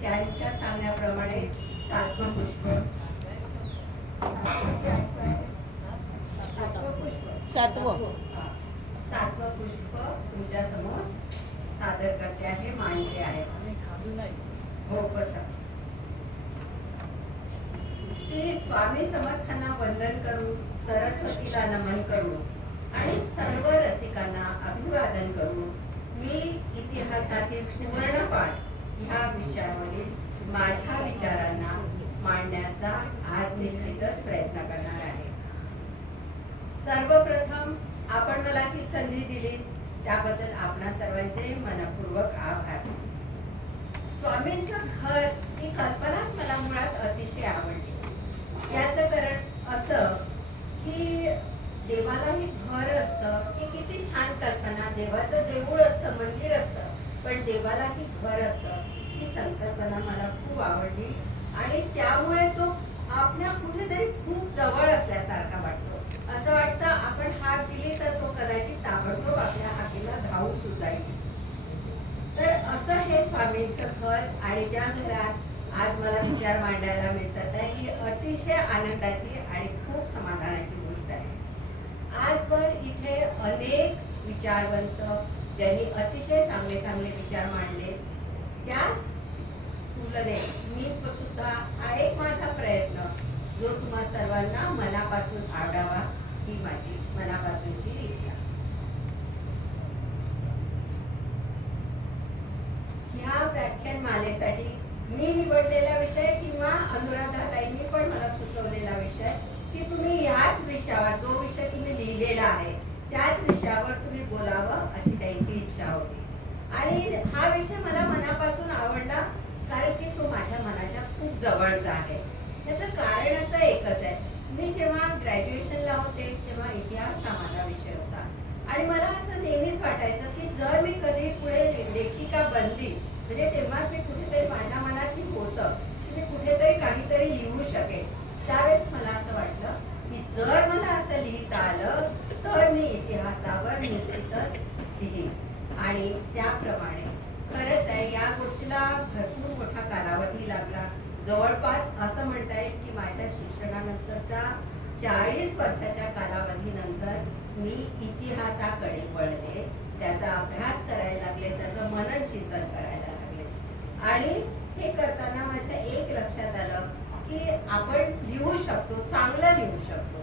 त्यांच्या सांगण्याप्रमाणे सातवं पुष्प सातवं पुष्प तुमच्या समोर सादर करते आहे, मांडते आहे. हो बसा. श्री स्वामी समर्थांना वंदन करू, सरस्वतीला नमन करू आणि सर्व रसिकांना अभिवादन करू मी इतिहासातील सुवर्णपाठ ह्या विषयावरील माझ्या विचारांना मांडण्याचा आज निश्चितच प्रयत्न करणार आहे. सर्वप्रथम आपण मला ही संधी दिली त्याबद्दल आपणा सर्वांचे मनपूर्वक आभार. स्वामींचं घर ही कल्पनाच मला मुळात अतिशय आवडली. याचं कारण असं की देवालाही घर असतं, ही किती छान कल्पना. देवाचं देऊळ असतं, मंदिर असतं, पण देवालाही घर असतं, ही संकल्पना मला खूप आवडली आणि त्यामुळे तो आपल्या कुठेतरी खूप जवळ असल्यासारखा वाटतो. असं वाटतं आपण हाक दिली तर तो कदाचित ताबडतोब आपल्या हाकेला धावू सुद्धा येईल. तर असं हे स्वामींचं घर आणि त्या घरात आज मला विचार मांडायला मिळतात आहे, ही अतिशय आनंदाची आणि खूप समाधानाची गोष्ट आहे. आजवर इथे अनेक विचारवंत ज्यांनी अतिशय चांगले चांगले विचार मांडले, त्याच तुलनेत मी सुद्धा हा एक माझा प्रयत्न जो तुम्हा सर्वांना मनापासून आवडावा ही माझी मनापासूनची इच्छा. ह्या व्याख्यानमालेसाठी मी निवडलेला विषय किंवा अनुराधाताईंनी पण मला सुचवलेला विषय की तुम्ही याच विषयावर, जो विषय तुम्ही लिहिलेला आहे त्याच विषयावर तुम्ही बोलावं अशी त्यांची इच्छा होती. आणि हा विषय मला मनापासून आवडला कारण की तो माझ्या मनाच्या खूप जवळचा आहे. त्याचं कारण असं एकच आहे, मी जेव्हा ग्रॅज्युएशनला होते तेव्हा इतिहास हा माझा विषय होता आणि मला असं नेहमीच वाटायचं की जर मी कधी पुढे लेखिका बनली म्हणजे तेव्हाच मी कुठेतरी माझ्या मनात हे होतं की मी कुठेतरी काहीतरी लिहू शकेल. त्यावेळेस मला असं वाटलं की जर मला असं लिहिता आलं तर मी इतिहासावर निश्चितच लिहीन. आणि त्याप्रमाणे खरंच आहे, या गोष्टीला भरपूर मोठा कालावधी लागला. जवळपास असं म्हणता येईल की माझ्या शिक्षणानंतरच्या 40 वर्षाच्या कालावधीनंतर मी इतिहासाकडे वळले, त्याचा अभ्यास करायला लागले, त्याचं मनन चिंतन करायला लागले. आणि हे करताना माझ्या एक लक्षात आलं की आपण लिहू शकतो, चांगलं लिहू शकतो.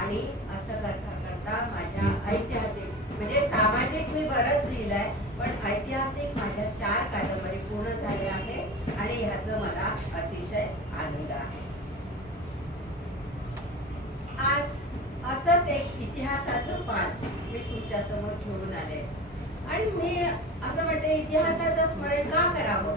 आणि असं करता करता माझ्या ऐतिहासिक म्हणजे सामाजिक मी बरंच लिहिलंय, पण ऐतिहासिक माझ्या 4 कादंबरी पूर्ण झाल्या आहे आणि ह्याचं मला अतिशय आनंद आहे. आज असंच एक इतिहासाचं पान मी तुमच्या समोर घेऊन आले आणि मी असं म्हणते इतिहासाचं स्मरण का करावं.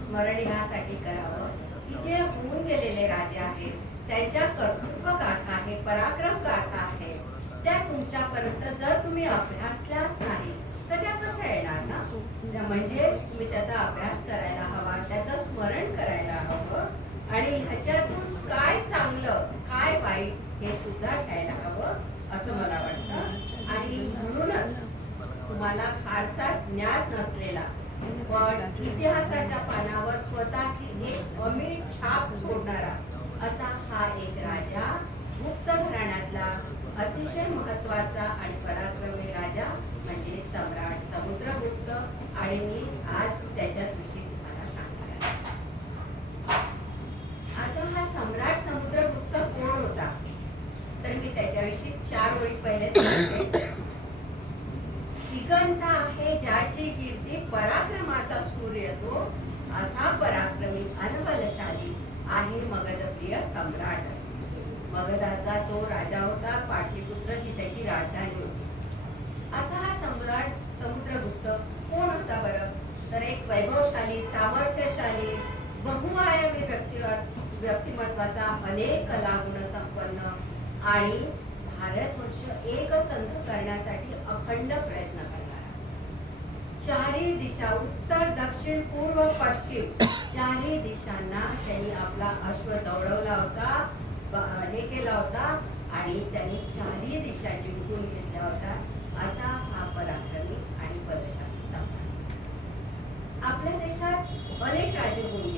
स्मरण ह्यासाठी करावं की जे होऊन गेलेले राजे आहेत त्यांच्या कर्तृत्व गाथा आहे, पराक्रम गाथा आहे, त्या तुमच्यापर्यंत जर तुम्ही अभ्यासल्याच नाही तर त्या कशा येणार ना. म्हणजे तुम्ही त्याचा अभ्यास करायला हवा, त्याचं स्मरण करायला हवं आणि ह्याच्यातून काय चांगलं काय वाईट हे सुद्धा घ्यायला हवं असं मला वाटतं. आणि म्हणूनच तुम्हाला फारसा ज्ञात नसलेला पण इतिहासाच्या पानावर स्वतःची एक अमीट छाप सोडणारा असा हा एक राजा, गुप्त घराण्यातला अतिशय महत्वाचा आणि पराक्रमी राजा म्हणजे सम्राट समुद्रगुप्त. आणि मी आज त्याच्याविषयी तुम्हाला सांगणार आहे. आता हा सम्राट समुद्रगुप्त कोण होता तर मी त्याच्याविषयी 4 ओळी पहिले सांगते. दिगंत आहे ज्याची कीर्ती, पराक्रमाचा सूर्य तो, असा पराक्रमी अनबलशाली आहे मगधप्रिय सम्राट. मगधाचा तो राजा होता, पाटलीपुत्र ही त्याची राजधानी होती. असा हा सम्राट समुद्रगुप्त कोण होता बरं तर एक वैभवशाली, सामर्थ्यशाली, बहुआयामी व्यक्तिमत्वाचा, अनेक कलागुण संपन्न आणि भारतवर्ष एकसंध करण्यासाठी अखंड प्रयत्न करणारा. 4ही दिशा उत्तर, दक्षिण, पूर्व, पश्चिम 4ही दिशांना त्यांनी आपला अश्व दौडवला होता, हे केला होता आणि त्यांनी 4ही दिशा जिंकून घेतल्या होत्या. असा हा पराक्रमी आणि बलशाली सम्राट. आपल्या देशात अनेक राजे होऊन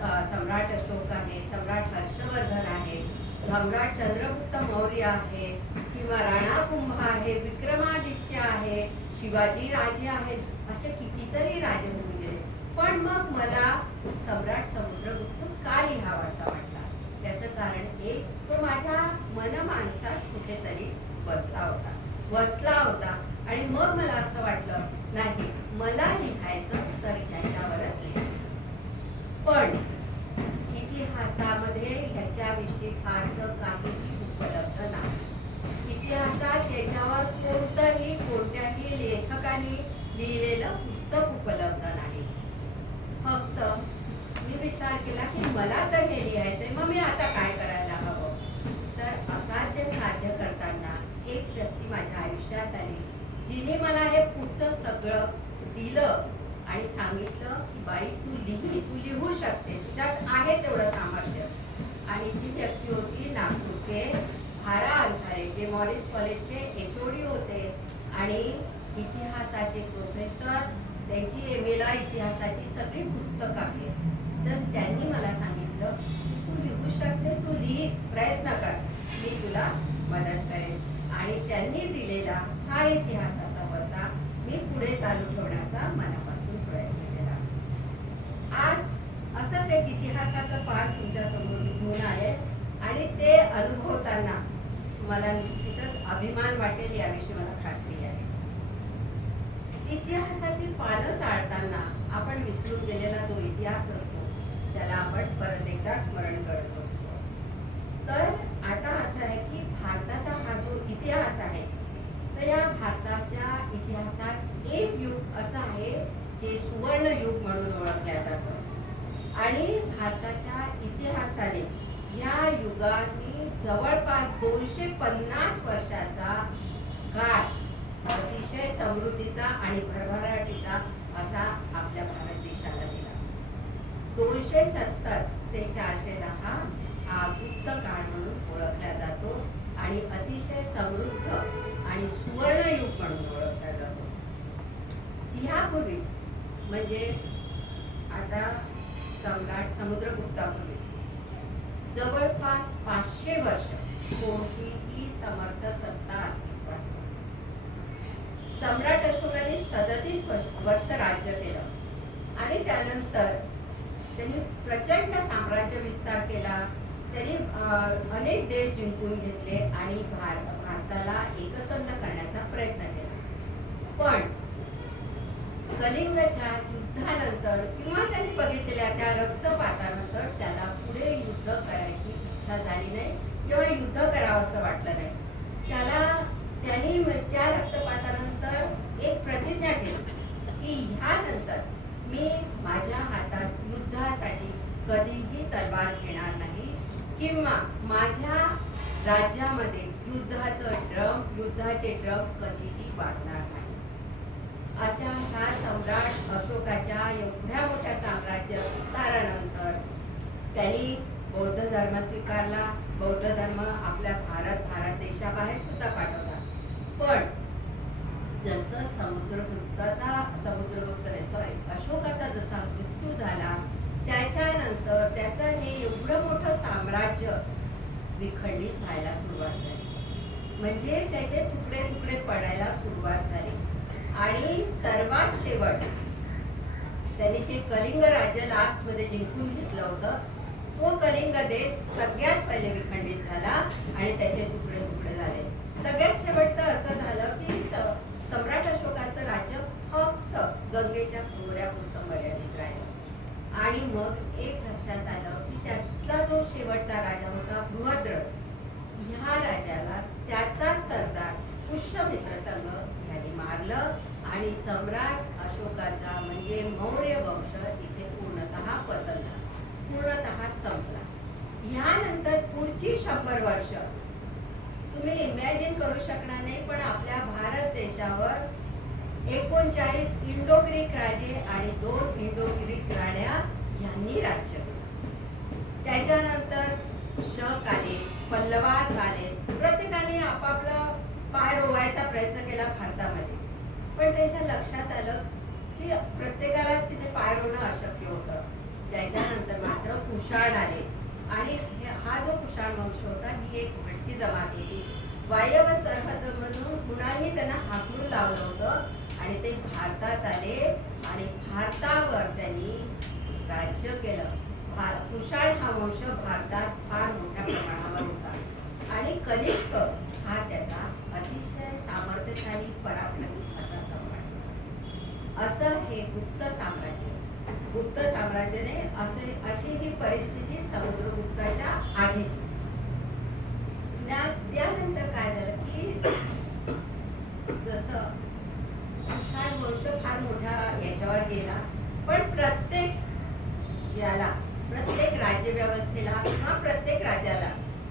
सम्राट अशोक आहे, सम्राट हर्षवर्धन आहे, सम्राट चंद्रगुप्त मौर्य आहे, किंवा राणा कुंभ आहे, विक्रमादित्य आहे, शिवाजी राजे आहेत, असे कितीतरी राजे होऊन गेले. पण मग मला सम्राट समुद्रगुप्तच का लिहावासा वाटला? त्याचं कारण एक, तो माझ्या मनमानसात कुठेतरी वसला होता. आणि मग मला असं वाटलं, नाही, मला लिहायचं तर ह्याच्यावरच लिहायचं. पण इतिहासामध्ये ह्याच्याविषयी फारसं काहीही उपलब्ध नाही. इतिहासात याच्यावर कोणत्याही लेखकाने लिहिलेलं पुस्तक उपलब्ध नाही. फक्त मी विचार केला की मला तर हे लिहायचंय, मग मी आता काय करायला हवं? तर असाध्य साध्य करताना एक व्यक्ती माझ्या आयुष्यात आली, जिने मला हे पुढचं सगळं दिलं आणि सांगितलं की बाई, तू लिहू शकते, तुझ्यात आहे तेवढं सामर्थ्य. आणि ती व्यक्ती होती नागपूरचे भारा अंधारे, जे मॉरिस कॉलेजचे HOD होते आणि इतिहासाचे प्रोफेसर. त्यांची MA ला इतिहासाची सगळी पुस्तकं आहेत. तर त्यांनी मला सांगितलं की तू लिहू शकते, तू प्रयत्न कर, मी तुला मदत करेन. आणि त्यांनी दिलेला हा इतिहासाचा वसा मी पुढे चालू ठेवण्याचा मनापासून प्रयत्न केला. आज असंच एक इतिहासाचं पाठ तुमच्या समोर घेऊन आहे आणि ते अनुभवताना मला निश्चितच अभिमान वाटेल, याविषयी मला खात्री आहे. इतिहासाची पानं चाळताना आपण विसरून गेलेला जो इतिहास असतो त्याला आपण परत एकदा स्मरण करत असतो. तर आता असं आहे की भारताचा हा जो इतिहास आहे, तर या भारताच्या इतिहासात एक युग असं आहे जे सुवर्ण युग म्हणून ओळखल्या जातं. आणि भारताच्या इतिहासाने या युगाने जवळपास 250 वर्षाचा काळ अतिशय समृद्धीचा आणि भरभराटीचा असा आपल्या भारत देशाला दिला. 270 ते 410 हा गुप्त काळ म्हणून ओळखला जातो आणि अतिशय समृद्ध आणि सुवर्ण युग म्हणून ओळखला जातो. ह्यापूर्वी म्हणजे आता सम्राट समुद्रगुप्तापूर्वी जवळपास 500 वर्ष कोणतीही समर्थ सत्ता अस्तित्वात नव्हती. सम्राट अशोकाने 37 वर्ष राज्य केलं आणि त्यानंतर त्यांनी प्रचंड साम्राज्य विस्तार केला. त्यांनी अनेक देश जिंकून घेतले आणि भारताला एकसंध करण्याचा प्रयत्न केला. पण कलिंगच्या युद्धानंतर किंवा त्यांनी बघितलेल्या त्या रक्तपातानंतर त्याला पुढे युद्ध करायची इच्छा झाली नाही किंवा युद्ध करावं असं वाटलं नाही. त्यांनी त्या रक्तपातानंतर एक प्रतिज्ञा केली की ह्यानंतर मी माझ्या हातात युद्धासाठी कधीही तलवार घेणार नाही किंवा माझ्या राज्यामध्ये युद्धाचे ड्रम कधीही वाजणार नाही. अशा ह्या सम्राट अशोकाच्या एवढ्या मोठ्या साम्राज्य विस्तारानंतर त्यांनी बौद्ध धर्म स्वीकारला. बौद्ध धर्म आपल्या भारत देशाबाहेर सुद्धा पाठवला. पण जसं अशोकाचा जसा मृत्यू झाला, त्याच्यानंतर त्याचं हे एवढं मोठं साम्राज्य विखंडित व्हायला सुरुवात झाली. म्हणजे त्याचे तुकडे तुकडे पडायला सुरुवात झाली. आणि सर्वात शेवट त्यांनी जे कलिंग राज्य लास्ट मध्ये जिंकून घेतलं होतं, तो कलिंग देश सगळ्यात पहिले विखंडित झाला आणि त्याचे तुकडे तुकडे झाले. सगळ्यात शेवट तर असं झालं की सम्राट अशोकाचं राज्य फक्त गंगेच्या खोऱ्यापुरतं मर्यादित राहिलं. आणि मग एक लक्षात आलं की त्यातला जो शेवटचा राजा होता बृहद्रथ, ह्या राजाला त्याचा सरदार पुष्यमित्र संघ यांनी मारलं आणि सम्राट अशोकाचा म्हणजे मौर्य वंश इथे पूर्णतः पतन झाला, पूर्णतः संपला. ह्यानंतर पुढची 100 वर्ष तुम्ही इमॅजिन करू शकणार नाही, पण आपल्या भारत देशावर 39 इंडो ग्रीक राजे आणि 2 इंडो ग्रीक राण्या यांनी राज्य केलं. त्याच्यानंतर शक आले, पल्लवास आले, प्रत्येकाने आपापला पाय रोवायचा प्रयत्न केला भारतामध्ये. पण त्यांच्या लक्षात आलं की प्रत्येकालाच तिथे पाय रोवणं अशक्य होतं. त्याच्यानंतर मात्र कुशाण आले आणि हा जो कुशाण वंश होता ही एक भटकी जमात होती. वायव्य सरहद्दमधून कुणाही त्यांना हाकलून लावलं होतं आणि ते भारतात आले आणि भारतावर त्यांनी राज्य केलं. कुशाण हा वंश भारतात फार मोठ्या प्रमाणावर होता आणि कनिष्क हा त्याचा अतिशय सामर्थ्यशाली पराक्रमी असा सम्राट. असं हे गुप्त साम्राज्य. गुप्त साम्राज्याने अशी ही परिस्थिती समुद्रगुप्ताच्या आधीची. त्यानंतर काय झालं की जसं कुशाण वंश फार मोठ्या याच्यावर गेला, पण प्रत्येक राज्य व्यवस्थेला किंवा प्रत्येक राज्याला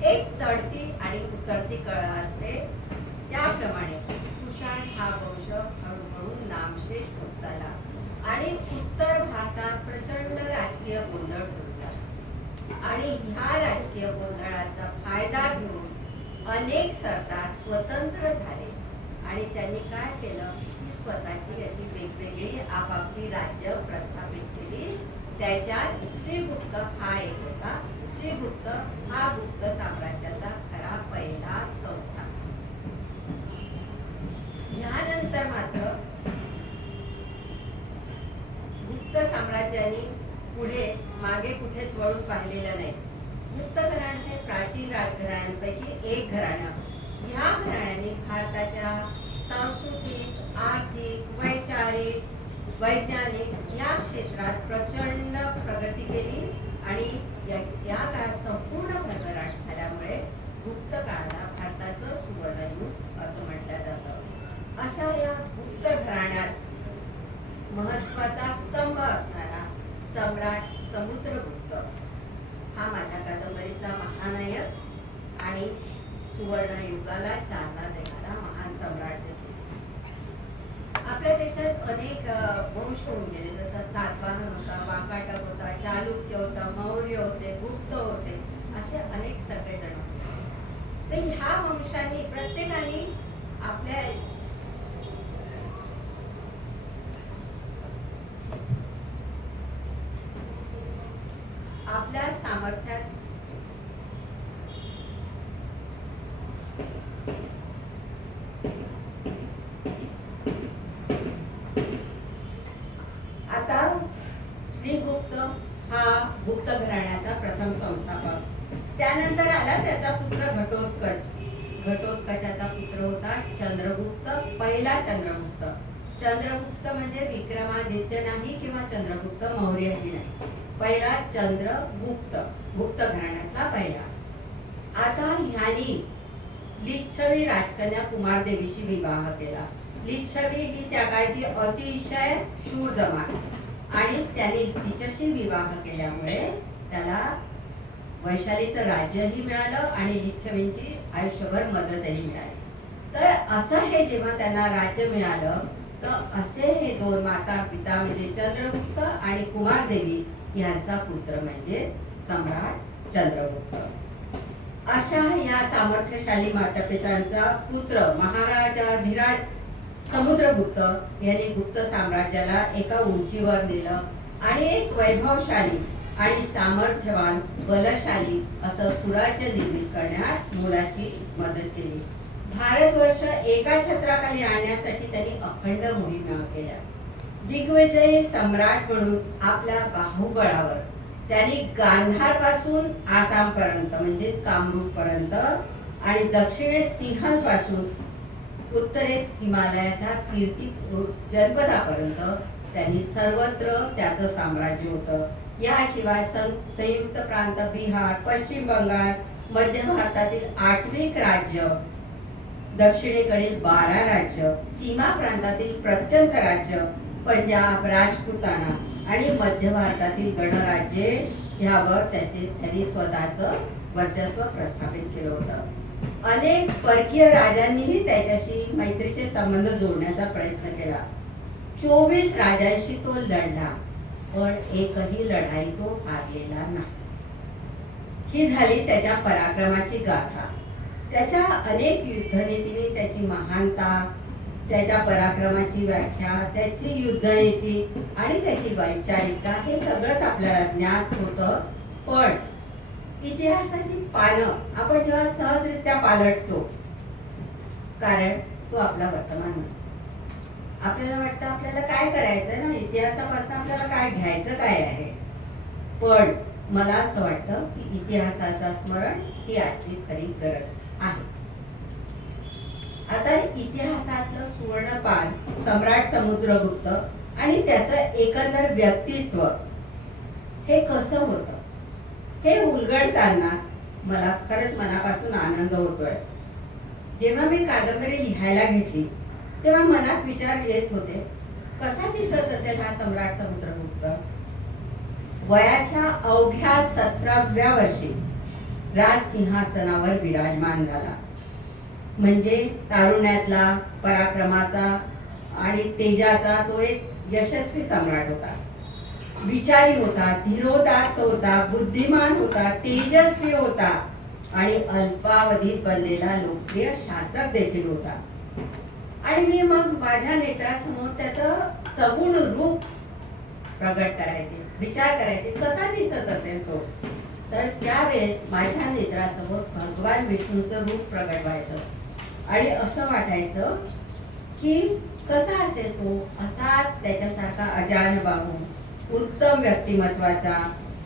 एक चढती आणि उतरती कळा असते. त्याप्रमाणे कुशाण हा वंश हळूहळू नामशेष होत चालला आणि उत्तर भारतात प्रचंड राजकीय गोंधळ सुरू झाला आणि ह्या राजकीय गोंधळाचा फायदा घेऊन अनेक सरदार स्वतंत्र झाले आणि त्यांनी काय केलं की स्वतःची अशी वेगवेगळी आपापली राज्य प्रस्थापित केली. त्याच्यात श्रीगुप्त हा एक होता. श्रीगुप्त हा गुप्त साम्राज्याचा खरा पहिला संस्थापक. यानंतर मात्र गुप्त साम्राज्याने पुढे मागे कुठेच वळून पाहिलेलं नाही. गुप्त घराणं हे प्राचीन राजघराण्यांपैकी एक घराणं. ह्या घराण्याने भारताच्या सांस्कृतिक, आर्थिक, वैचारिक, वैज्ञानिक या क्षेत्रात प्रचंड प्रगती केली आणि या काळात संपूर्ण भरभराट झाल्यामुळे गुप्त काळाला भारताचं सुवर्णयुग असं म्हटलं जातं. अशा या गुप्त घराण्यात महत्वाचा स्तंभ असणारा सम्राट समुद्रगुप्त हा माझ्या कादंबरीचा महानायक आणि सुवर्णयुगाला चालना देणारा महान सम्राट होता. आपल्या देशात अनेक वंश होऊन गेले, जसं सातवाहन होता, वाकाटक होता, चालुक्य होता, मौर्य होते, गुप्त होते, असे अनेक सगळेजण होते. तर ह्या वंशांनी प्रत्येकाने आपल्या सामर्थ्यात आता श्रीगुप्त हा गुप्त घराण्याचा प्रथम संस्थापक. त्यानंतर आला त्याचा पुत्र घटोत्कच. घटोत्कचाचा पुत्र होता चंद्रगुप्त, पहिला चंद्रगुप्त. चंद्रगुप्त म्हणजे विक्रमादित्य नाही किंवा चंद्रगुप्त मौर्यही नाही, पहिला चंद्रगुप्त, गुप्त घराण्यातला पहिला. आता ह्यानी लिच्छवी राजकन्या कुमारदेवीशी विवाह केला. लिच्छवी ही त्या काळची अतिशय शूर जमात आणि त्यांनी तिच्याशी विवाह केल्यामुळे त्याला वैशालीचं राज्यही मिळालं आणि लिच्छवींची आयुष्यभर मदतही मिळाली. तर असं हे जेव्हा त्यांना राज्य मिळालं तर असे हे दोन माता पिता म्हणजे चंद्रगुप्त आणि कुमारदेवी यांचा पुत्र म्हणजे सम्राट चंद्रगुप्त. अशा या सामर्थ्यशाली माता पितांचा पुत्र महाराजाधिराज समुद्रगुप्त यांनी गुप्त साम्राज्याला एका उंचीवर नेलं आणि एक वैभवशाली आणि सामर्थ्यवान बलशाली असं सुराज्य निर्मित करण्यात मोलाची मदत केली. भारतवर्ष एका छत्राखाली आणण्यासाठी त्यांनी अखंड मोहिमा केल्या. दिग्विजयी सम्राट म्हणून आपल्या बाहुबळावर त्यांनी गांधार पासून आसाम पर्यंत म्हणजे कामरूप पर्यंत आणि दक्षिणेत सिंहल पासून उत्तरेत हिमालयाच्या कीर्ती जनपदापर्यंत त्यांनी सर्वत्र त्याचं साम्राज्य होतं. याशिवाय संयुक्त प्रांत, बिहार, पश्चिम बंगाल, मध्य भारतातील 8 राज्य, दक्षिणेकडील 12 राज्य, सीमा प्रांतातील प्रत्यंत राज्य, पंजाब, राजपुताना आणि मध्य भारतातील गणराज्ये ह्यावर त्यांनी स्वतःचं वर्चस्व प्रस्थापित केलं होतं. अनेक परकीय राजांनीही त्याच्याशी मैत्रीचे संबंध जोडण्याचा प्रयत्न केला. 24 राजांशी तो लढला पण एकही लढाई तो हारलेला नाही. ही झाली त्याच्या पराक्रमाची गाथा. त्याच्या अनेक युद्धनीतीने त्याची महानता, त्याच्या पराक्रमाची व्याख्या, त्याची युद्धनीती आणि त्याची वैचारिकता हे सगळंच आपल्याला ज्ञात होतं. पण इतिहासाची पानं आपण जेव्हा सहजरित्या पालटतो, कारण तो आपला वर्तमान नसतो. आपल्याला वाटतं आपल्याला काय करायचंय ना, इतिहासापासून आपल्याला काय घ्यायचं काय आहे. पण मला असं वाटतं की इतिहासाचं स्मरण ही आजची खरी गरज आहे. आता इतिहासाचं सुवर्णपान सम्राट समुद्रगुप्त आणि त्याचं एकंदर व्यक्तित्व हे कसं होतं हे उलगडताना मला खरंच मनापासून आनंद होतोय. जेव्हा मी कादंबरी लिहायला घेतली तेव्हा मनात विचार येत होते, कसा दिसत असेल हा सम्राट समुद्रगुप्त. वयाच्या अवघ्या 17व्या वर्षी राजसिंहासनावर विराजमान झाला. म्हणजे तारुण्यातला, पराक्रमाचा आणि तेजाचा तो एक यशस्वी सम्राट होता. विचारी होता, धीरोदात्त होता, बुद्धिमान होता, तेजस्वी होता आणि अल्पावधीत बनलेला लोकप्रिय शासक देखील होता. आणि मी मग माझ्या नेत्रासमोर त्याचं सगुण रूप प्रगट करायचे, विचार करायचे कसा दिसत असेल तो. तर त्यावेळेस माझ्या नेत्रासमोर भगवान विष्णूचं रूप प्रगट व्हायचं आणि असं वाटायचं की कसा असेल तो, असाच त्याच्यासारखा अजानबाहू, उत्तम व्यक्तिमत्वाचा,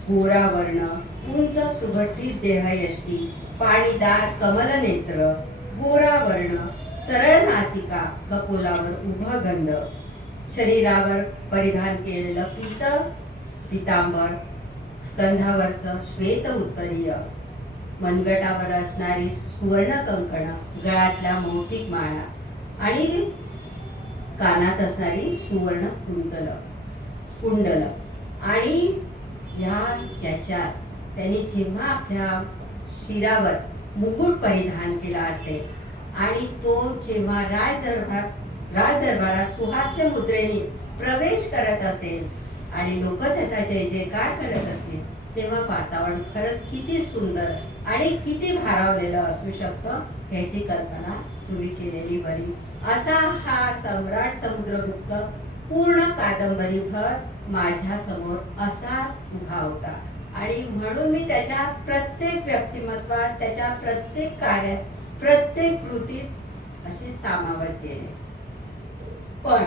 गोरा वर्ण, उंच सुगठीत देहयष्टी, पाणीदार कमलनेत्र, गोरा वर्ण, सरळ नासिका, कपोलावर उभं गंध, शरीरावर परिधान केलेलं पितांबर, स्कंधावरचं श्वेत उत्तरीय, मनगटावर असणारी सुवर्ण कंकण, गळ्यातल्या मोतिक माळा आणि कानात असणारी सुवर्ण कुंडल आणि याच्यात त्यांनी जेव्हा आपल्या शिरावर मुकुट परिधान केला असेल आणि तो जेव्हा राजदरबारात सुहास्य मुद्रेने प्रवेश करत असेल आणि लोक त्याचा जय जयकार करत असतील, तेव्हा वातावरण खरंच किती सुंदर आणि किती भारावलेलं असू शकतं याची कल्पना तुम्ही केलेली बरी. असा हा सम्राट समुद्रगुप्त पूर्ण कादंबरीभर माझ्या समोर असाच उभा होता आणि म्हणून मी त्याच्या प्रत्येक व्यक्तिमत्वात, त्याच्या प्रत्येक कार्यात, प्रत्येक कृतीत असे सामावत गेले. पण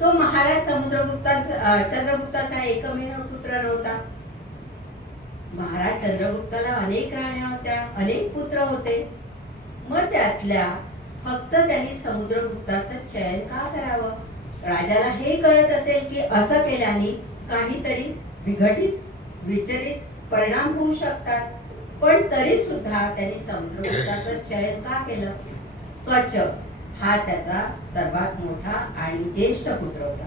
तो महाराज चंद्रगुप्ताचा एकमेव पुत्र नव्हता. महाराज चंद्रगुप्ताला अनेक राण्या होत्या, अनेक पुत्र होते. मग त्यातल्या फक्त त्यांनी समुद्रगुप्ताचं चयन का करावं. राजाला हे कळत असेल की असं केल्याने काहीतरी विचलित परिणाम होऊ शकतात, पण तरी सुद्धा त्यांनी समुद्रगुप्ताचं चयन का केलं. कच हा त्याचा सर्वात मोठा आणि ज्येष्ठ पुत्र होता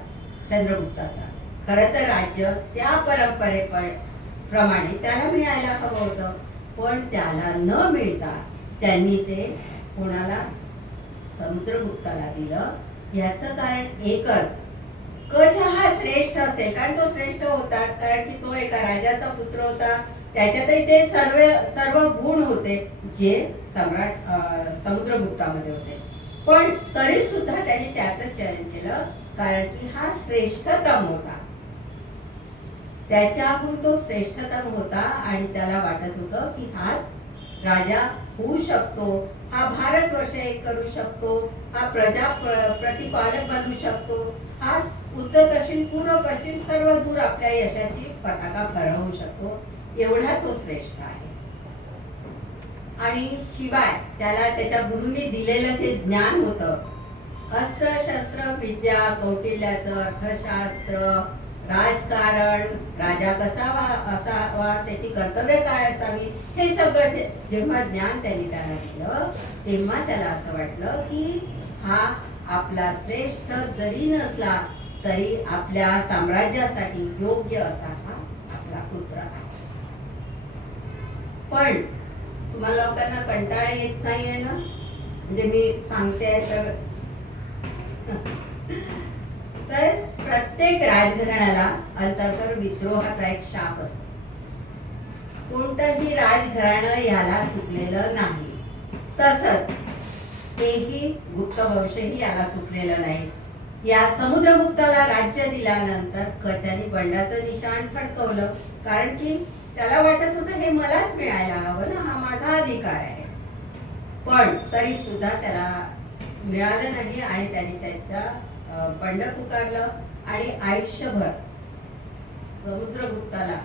चंद्रगुप्ताचा. खरं तर राज्य त्या परंपरेप्रमाणे त्याला मिळायला हवं होतं, पण त्याला न मिळता त्यांनी ते कोणाला, समुद्रगुप्ताला दिलं. याचं कारण एकच, कच हा श्रेष्ठ असेल, कारण तो श्रेष्ठ होताच, कारण की तो एका राजाचा पुत्र होता. त्याच्यातही ते सर्व गुण होते जे सम्राट समुद्रगुप्तामध्ये होते. पण तरी सुद्धा त्यांनी त्याचं चयन केलं, कारण की हा श्रेष्ठतम होता. त्याच्याहून तो श्रेष्ठतम होता आणि त्याला वाटत होतं की हाच राजा होऊ शकतो, हा भारतवर्ष एक करू शकतो, हा प्रजा प्रतिपालक बनू शकतो, हा उत्तर दक्षिण पूर्व पश्चिम सर्व दूर आपल्या यशाची पताका फहरवू शकतो, एवढा तो श्रेष्ठ आहे. आणि शिवाय त्याला त्याच्या गुरुनी दिलेलं जे ज्ञान होतं, अस्त्र शस्त्र विद्या, कौटिल्याचं अर्थशास्त्र, राजकारण, राजा कसा असावा, त्याची कर्तव्य काय असावी, हे सगळं जेव्हा ज्ञान त्यांनी त्याला दिलं, तेव्हा त्याला असं वाटलं की हा आपला श्रेष्ठ जरी नसला तरी आपल्या साम्राज्यासाठी योग्य असा हा आपला पुत्र आहे. पण तुम्हाला लोकांना कंटाळा येत नाहीये ना, म्हणजे मी सांगते तर प्रत्येक राजघराण्याला अंतर्गत विद्रोहाचा एक शाप असतो. कोणतंही राजघराणं याला चुकलेलं नाही, तसंच हेही गुप्त वंशही याला चुकलेलं नाही. या समुद्रगुप्ताला राज्य दिल्यानंतर कचानी बंडाचं निशाण फडकवलं, कारण की त्याला वाटत होतं हे मलाच मिळायला हवं ना, हा माझा अधिकार आहे. पण तरी सुद्धा त्याला मिळालं नाही आणि त्याने त्याचा बंड पुकारलं आणि आयुष्यभर समुद्रगुप्ताला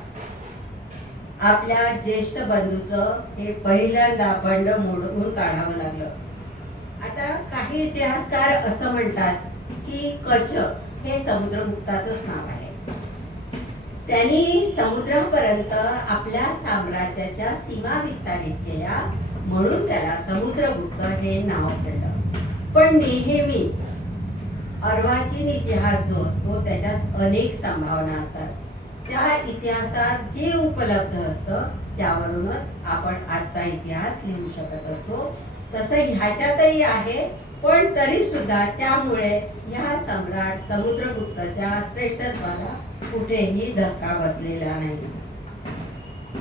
आपल्या ज्येष्ठ बंधूचं हे पहिल्यांदा बंड मोडून काढावं लागलं. आता काही इतिहासकार असं म्हणतात की कच्छ हे समुद्रगुप्ताचंच नाव आहे. त्यांनी समुद्रापर्यंत आपल्या साम्राज्याच्या सीमा विस्तारित केल्या म्हणून त्याला समुद्रगुप्त हे नाव पडलं. पण नेहमी अर्वाचीन इतिहास जो असतो त्याच्यात अनेक संभावना असतात. त्या इतिहासात जे उपलब्ध असतं त्यावरूनच आपण आजचा इतिहास लिहू शकत असतो. तसं ह्याच्यातही आहे, पण तरी सुद्धा त्यामुळे ह्या सम्राट समुद्रगुप्ताच्या श्रेष्ठत्वाला कुठेही धक्का बसलेला नाही.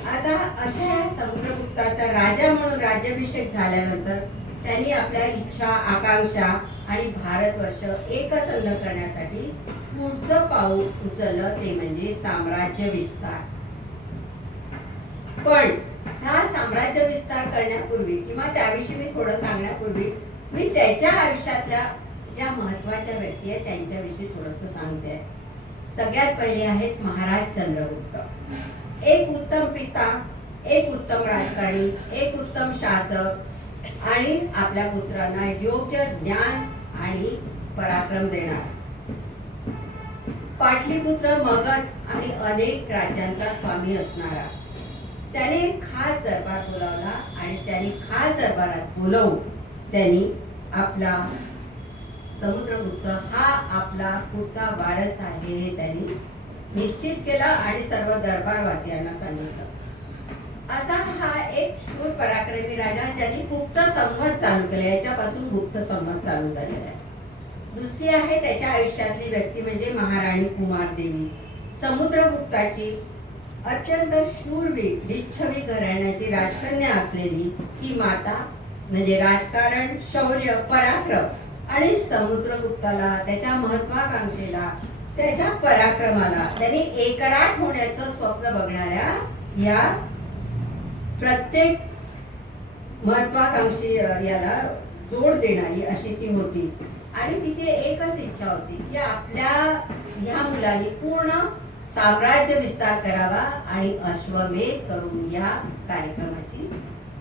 आता अशा समुद्रगुप्ताचा राजा म्हणून राज्याभिषेक झाल्यानंतर त्यांनी आपल्या इच्छा, आकांक्षा आणि भारतवर्ष एकसंध करण्यासाठी पुढचं पाऊल उचललं, ते म्हणजे साम्राज्य विस्तार. पण हा साम्राज्य विस्तार करण्यापूर्वी किंवा त्याविषयी मी थोडं सांगण्यापूर्वी मी त्याच्या आयुष्यातल्या ज्या महत्वाच्या व्यक्ती आहेत त्यांच्याविषयी थोडंसं सांगते. सगळ्यात पहिले आहेत महाराज चंद्रगुप्त. एक उत्तम पिता, एक उत्तम राजकारणी, एक उत्तम शासक आणि आपल्या पुत्रांना योग्य ज्ञान आणि पराक्रम देणार. पाटलीपुत्र, मगध आणि अनेक राज्यांचा स्वामी असणारा. त्याने खास दरबार बोलावला आणि त्यांनी खास दरबारात बोलवून त्यांनी आपला समुद्रगुप्त हा आपला पुढचा वारस आहे हे त्यांनी निश्चित केला आणि सर्व दरबारवासियांना सांगितलं. असा हा एक शूर पराक्रमी राजा ज्यांनी गुप्त संवत चालू केले. याच्यापासून गुप्त संवत चालू झालेला आहे. दुसरी आहे त्याच्या आयुष्यातली व्यक्ती म्हणजे महाराणी कुमारदेवी. समुद्रगुप्ताची अत्यंत शूरवीर लिच्छवी घराण्याची राजकन्या असलेली ही माता म्हणजे राजकारण, शौर्य, पराक्रम आणि समुद्रगुप्ताला त्याच्या महत्वाकांक्षेला, त्याच्या पराक्रमाला त्यांनी एकराट होण्याचं स्वप्न बघणाऱ्या या प्रत्येक महत्वाकांक्षी याला जोड देणारी अशी ती होती. आणि तिची एकच इच्छा होती की आपल्या ह्या मुलांनी पूर्ण साम्राज्य विस्तार करावा आणि अश्वमेध करून या कार्यक्रमाची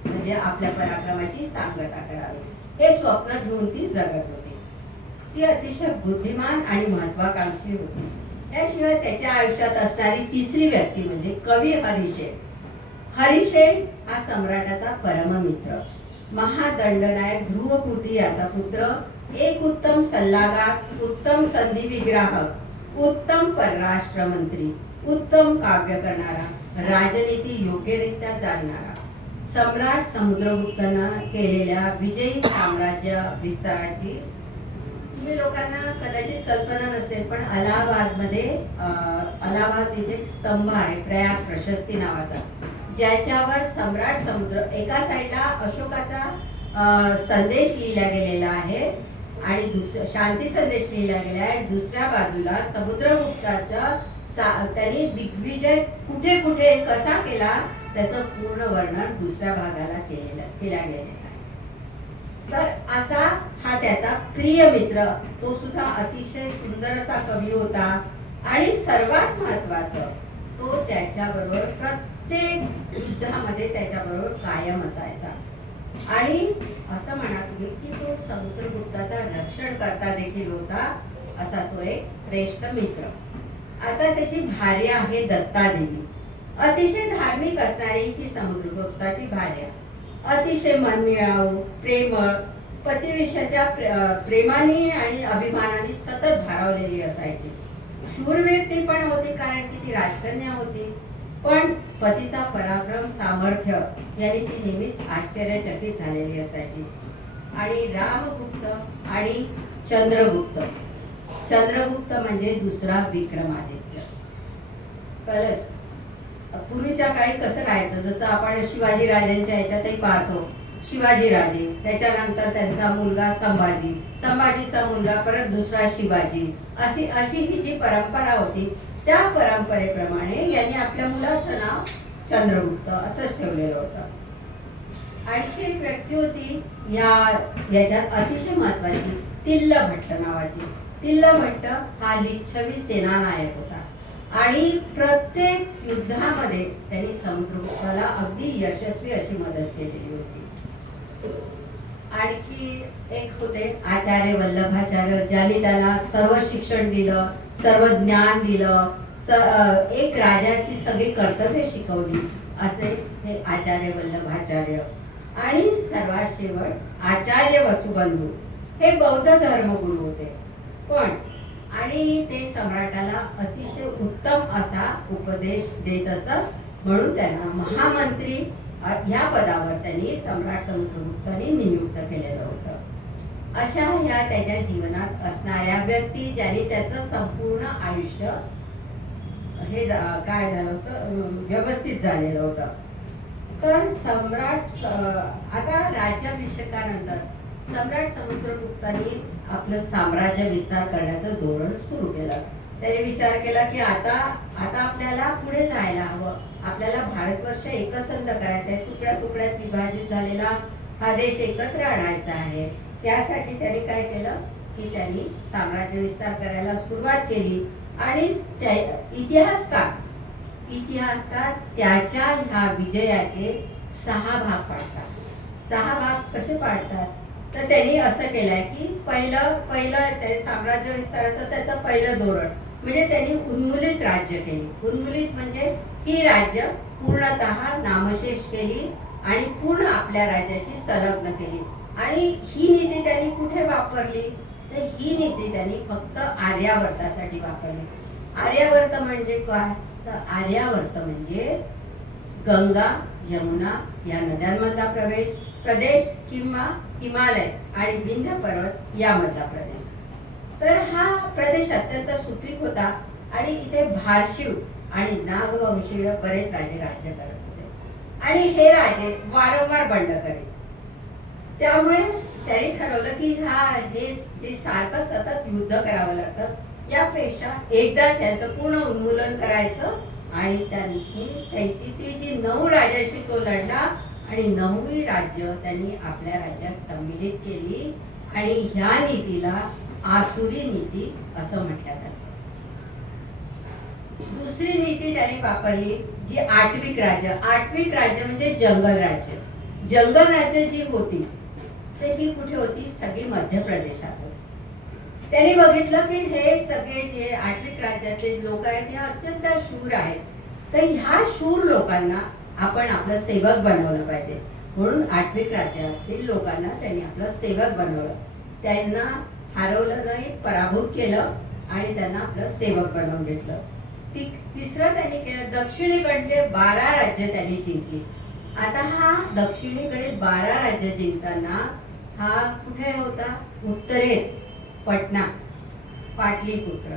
म्हणजे आपल्या पराक्रमाची सांगता करावी, हे स्वप्न घेऊन ती जगत होती. ती अतिशय बुद्धिमान आणि महत्वाकांक्षी होती. त्याशिवाय त्याच्या आयुष्यात असणारी तिसरी व्यक्ती म्हणजे कवी हरिशेन. हरिशेन हा सम्राटाचा परममित्र, महादंडनायक ध्रुवपुत्री याचा पुत्र, एक उत्तम सल्लागार, उत्तम संधी विग्राहक, उत्तम परराष्ट्र मंत्री, उत्तम काव्य करणारा, राजनीती योग्यरित्या जाणणारा. सम्राट समुद्रगुप्तानं केलेल्या विजयी साम्राज्य विस्ताराची तुम्ही लोकांना कदाचित कल्पना नसेल, पण अलाहाबाद इथे एक स्तंभ आहे प्रयाग प्रशस्ती नावाचा, ज्याच्यावर सम्राट समुद्र एका साईडला अशोकाचा संदेश लिहिला गेलेला आहे आणि शांती संदेश लिहिला गेला आहे. दुसऱ्या बाजूला समुद्रगुप्ताचा त्यांनी दिग्विजय कुठे कुठे कसा केला त्याचं पूर्ण वर्णन दुसऱ्या भागाला केला गेलेला आहे. तर असा हा त्याचा प्रिय मित्र, तो सुद्धा अतिशय सुंदर असा कवी होता आणि सर्वात महत्वाचं तो त्याच्याबरोबर प्रत्येक युद्धामध्ये त्याच्याबरोबर कायम असायचा. आणि असं म्हणा तुम्ही की तो समुद्रगुप्ताचा रक्षण करता देखील होता, असा तो एक श्रेष्ठ मित्र. आता त्याची भार्या आहे दत्तादेवी. अतिशय धार्मिक असणारी ही समुद्रगुप्ताची भार्या. अतिशय मनमिळाऊ, प्रेमळ, पतिविषयाच्या प्रेमाने आणि अभिमानाने सतत भारावलेली असायची. शूरवीर ती पण होती कारण की ती राजकन्या होती, पण पतीचा पराक्रम, सामर्थ्य याने ती नेहमीच आश्चर्यचकित झालेली असायची. आणि रामगुप्त आणि चंद्रगुप्त. चंद्रगुप्त म्हणजे दुसरा विक्रमादित्य. कळलं? पूर्वीच्या काळी कसं राहायचं, जसं आपण शिवाजी राजांच्या ह्याच्यातही पाहतो. शिवाजी राजे, त्याच्यानंतर त्यांचा मुलगा संभाजी, संभाजीचा मुलगा परत दुसरा शिवाजी, अशी अशी ही जी परंपरा होती त्या परंपरेप्रमाणे यांनी आपल्या मुलाचं नाव चंद्रगुप्त असंच ठेवलेलं होतं. आणखी एक व्यक्ती होती याच्यात अतिशय महत्वाची, तिल्ल भट्ट नावाची. तिल्ल भट्ट हा लिच्छवी सेनानायक होता आणि प्रत्येक युद्धामध्ये त्यांनी समुद्रगुप्ताला अगदी यशस्वी अशी मदत केलेली होती. आणखी एक होते आचार्य वल्लभाचार्य, ज्यांनी त्याला सर्व शिक्षण दिलं, सर्व ज्ञान दिलं, एक राजाची सगळी कर्तव्य शिकवली, असे हे आचार्य वल्लभाचार्य. आणि सर्वात शेवट आचार्य वसुबंधू हे बौद्ध धर्मगुरू होते. पण आणि ते सम्राटाला अतिशय उत्तम असा उपदेश देत असत, म्हणून त्यांना महामंत्री या पदावर त्यांनी सम्राट समुद्रगुप्तांनी नियुक्त केलेलं होतं. अशा ह्या त्याच्या जीवनात असणाऱ्या व्यक्ती, ज्यांनी त्याचं संपूर्ण आयुष्य हे काय झालं होतं, व्यवस्थित झालेलं होतं. तर सम्राट आता राज्याभिषेकानंतर सम्राट समुद्रगुप्तांनी आपलं साम्राज्य विस्तार करण्याचं धोरण सुरू केलं. त्याने विचार केला की आता आपल्याला पुढे जायला हवं, आपल्याला भारतवर्ष एकसंध करायचा आहे, तुकड्या तुकड्यात विभाजित झालेला हा देश एकत्र आणायचा आहे. त्यासाठी त्यांनी काय केलं की त्यांनी साम्राज्य विस्तार करायला सुरुवात केली. आणि इतिहासकार त्याच्या ह्या विजयाचे 6 भाग पाडतात. 6 भाग कसे पाडतात, तर त्यांनी असं केलंय की पहिलं ते साम्राज्य विस्ताराचं त्याचं पहिलं धोरण म्हणजे त्यांनी उन्मूलित राज्य केली. उन्मूलित म्हणजे ही राज्य पूर्णतः नामशेष केली आणि पूर्ण आपल्या राज्याची संलग्न केली. आणि ही नीती त्यांनी कुठे वापरली, तर ही नीती त्यांनी फक्त आर्यावर्तासाठी वापरली. आर्यावर्त म्हणजे काय, तर आर्यावर्त म्हणजे गंगा यमुना या नद्यांमधला प्रदेश किंवा हिमालय आणि विंध्य पर्वत यामधला प्रदेश. तर हा प्रदेश अत्यंत सुपीक होता आणि इथे भारशिव आणि नागवंशीय बरेच राजे राज्य करत होते आणि हे राजे वारंवार बंड करीत. त्यामुळे त्यांनी ठरवलं की हे जे सारखं सतत युद्ध करावं लागतं, यापेक्षा एकदा त्याचं पूर्ण उन्मूलन करायचं. आणि त्यांनी त्याची ती जी 9 राजांशी तो लढला आणि 9वी राज्य त्यांनी आपल्या राज्यात सम्मिलित केली आणि ह्या नीतीला आसुरी नीती असं म्हटलं जातं. दुसरी नीती त्यांनी वापरली जी आट्विक राज्य म्हणजे जंगल राज्य. जंगल राज्य जी होती ते ही कुठे होती, सगळी मध्य प्रदेशात होती. त्यांनी बघितलं की हे सगळे जे आट्विक राज्यातले लोक आहेत हे अत्यंत शूर आहेत, तर ह्या शूर लोकांना आपण आपलं सेवक बनवलं पाहिजे. म्हणून आट्विक राज्यातील लोकांना त्यांनी आपलं सेवक बनवलं, त्यांना हरवलं नाही, पराभूत केलं आणि त्यांना आपलं सेवक बनवून घेतलं. तिसरं त्यांनी केलं, दक्षिणेकडले 12 राज्य त्यांनी जिंकली. आता हा दक्षिणेकडे 12 राज्य जिंकताना हा कुठे होता, उत्तरेत पटना, पाटलीपुत्र.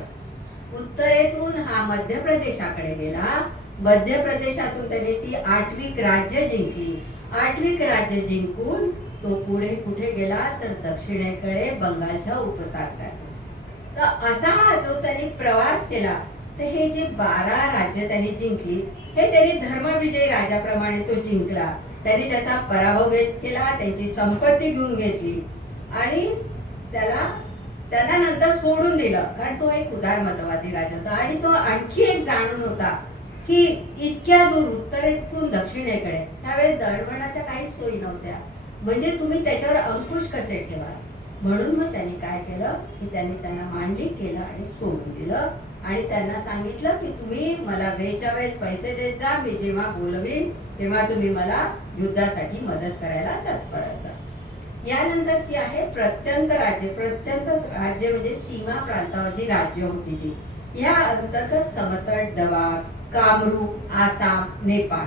उत्तरेतून हा मध्य प्रदेशाकडे गेला. मध्य प्रदेशातून त्याने ती आट्विक राज्य जिंकली. आट्विक राज्य जिंकून तो पुढे कुठे गेला, तर दक्षिणेकडे बंगालच्या उपसागरात. तर असा हा जो त्यांनी प्रवास केला, तर हे जे 12 राज्य त्यांनी जिंकली हे त्यांनी धर्मविजयी राजाप्रमाणे तो जिंकला. त्यांनी त्याचा पराभव केला, त्यांची संपत्ती घेऊन घेतली आणि त्यांना नंतर सोडून दिलं, कारण तो एक उदारमतवादी राजा होता. आणि तो आणखी एक जाणून होता की इतक्या दूर उत्तरेतून दक्षिणेकडे त्यावेळेस दळणवळणाच्या काही सोयी नव्हत्या, म्हणजे तुम्ही त्याच्यावर अंकुश कसे ठेवा. म्हणून मग त्यांनी काय केलं की त्यांनी त्यांना मांडलिक केलं आणि सोडून दिलं आणि त्यांना सांगितलं की तुम्ही मला वेळच्या वेळेस पैसे देत जा, मी जेव्हा बोलवीन तेव्हा तुम्ही मला युद्धासाठी मदत करायला तत्पर असा. यानंतरची आहे प्रत्यंत राज्य. प्रत्यंत राज्य म्हणजे सीमा प्रांतावर जी राज्य होती ती, या अंतर्गत समतट, दवा, कामरूप, आसाम, नेपाळ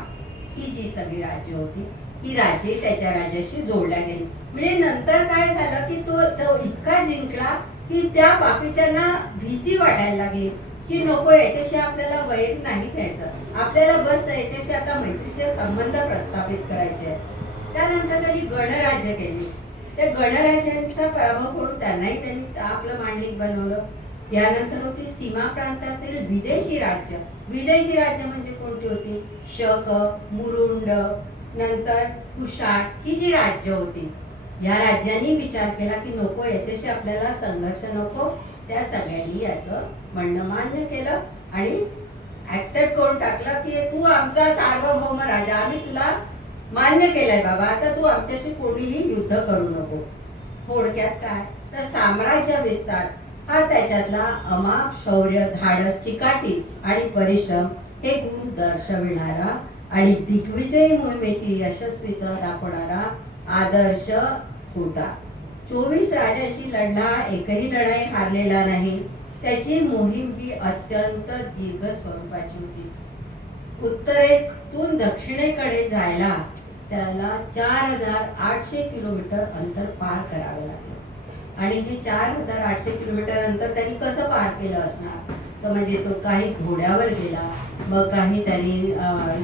ही जी सगळी राज्य होती ही राज्ये त्याच्या राज्याशी जोडल्या गेली. म्हणजे नंतर काय झालं की तो इतका जिंकला की त्या बाकीच्यांना भीती वाटायला लागली की नको, याच्याशी आपल्याला वैर नाही घ्यायचं, आपल्याला बस याच्याशी आता मैत्रीचे संबंध प्रस्थापित करायचे आहेत. त्यानंतर त्यांनी गणराज्य केली. त्या गणराज्यांचा पराभव करून त्यांनाही त्यांनी आपलं मांडलिक बनवलं. यानंतर होती सीमा प्रांतातील विदेशी राज्य. विदेशी राज्य म्हणजे कोणती होती? शक, मुरुंड, नंतर कुशाण ही जी राज्य होती, या राज्यांनी विचार केला की नको, याच्याशी आपल्याला संघर्ष नको. त्या सगळ्यांनी याचं म्हणणं मान्य केलं आणि ऍक्सेप्ट करून टाकलं की तू आमचा सार्वभौम राजा, आम्ही तुला मान्य केलंय बाबा, आता तू आमच्याशी कोणीही युद्ध करू नको. थोडक्यात काय तर साम्राज्य विस्तार हा त्याच्यातला अमाप शौर्य, धाडस, चिकाटी आणि परिश्रम हे गुण दर्शविणारा आणि दिग्विजयी मोहिमेची यशस्वीता दाखवणारा आदर्श होता. 24 राजांशी लढला, एकही लढाई हारलेला नाही. त्याची मोहीम ही अत्यंत दीर्घ स्वरूपाची होती. उत्तरेतून दक्षिणेकडे जायला त्याला 4800 किलोमीटर अंतर पार करावे लागले. आणि हे 4800 किलोमीटर अंतर त्यांनी कसं पार केलं असणार? तर म्हणजे तो काही घोड्यावर गेला, मग काही त्यांनी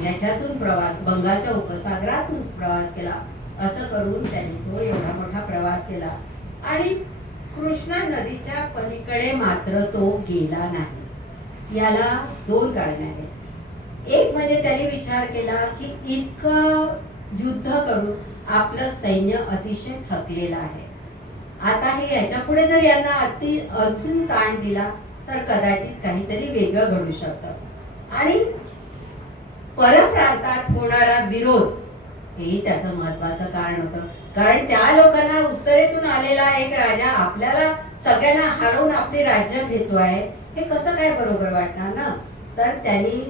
ह्याच्यातून प्रवास, बंगालच्या उपसागरातून प्रवास केला. असं करून त्यांनी तो एवढा मोठा प्रवास केला. आणि कृष्णा नदीच्या पलीकडे मात्र तो गेला नाही. याला 2 कारणे आहेत. एक म्हणजे त्यांनी विचार केला की इतकं युद्ध करून आपलं सैन्य अतिशय थकलेलं आहे. आता हे याच्या पुढे जर यांना अजून ताण दिला तर कदाचित काहीतरी वेगळं घडू शकतं. आणि परप्रांतात होणारा विरोध हे त्याचं महत्वाचं कारण होतं. कारण त्या लोकांना उत्तरेतून आलेला एक राजा आपल्याला सगळ्यांना हरवून आपले राज्य घेतोय, हे कसं काय बरोबर वाटणार ना? तर त्यांनी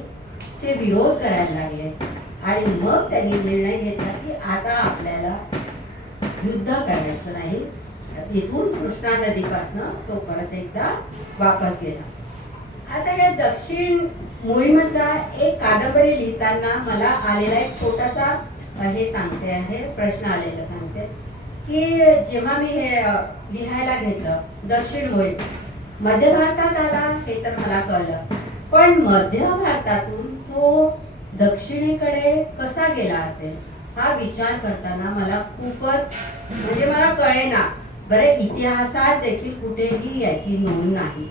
ते विरोध करायला लागले आणि मग त्यांनी निर्णय घेतला की आता आपल्याला युद्ध करायचं नाही. इथून कृष्णा नदीपासनं तो परत एकदा वापस गेला. आता या दक्षिण मोहिमेचा एक कादंबरी लिहिताना मला आलेला एक छोटासा हे सांगते आहे, प्रश्न आलेला सांगते की जेव्हा मी हे लिहायला घेतलं दक्षिण मोहीम मध्य भारतात आला हे तर मला कळलं, पण मध्य भारतातून तो दक्षिणेकडे कसा गेला असेल हा विचार करताना मला खूपच म्हणजे मला कळेना. बरे इतिहासात देखील कुठेही याची नोंद नाही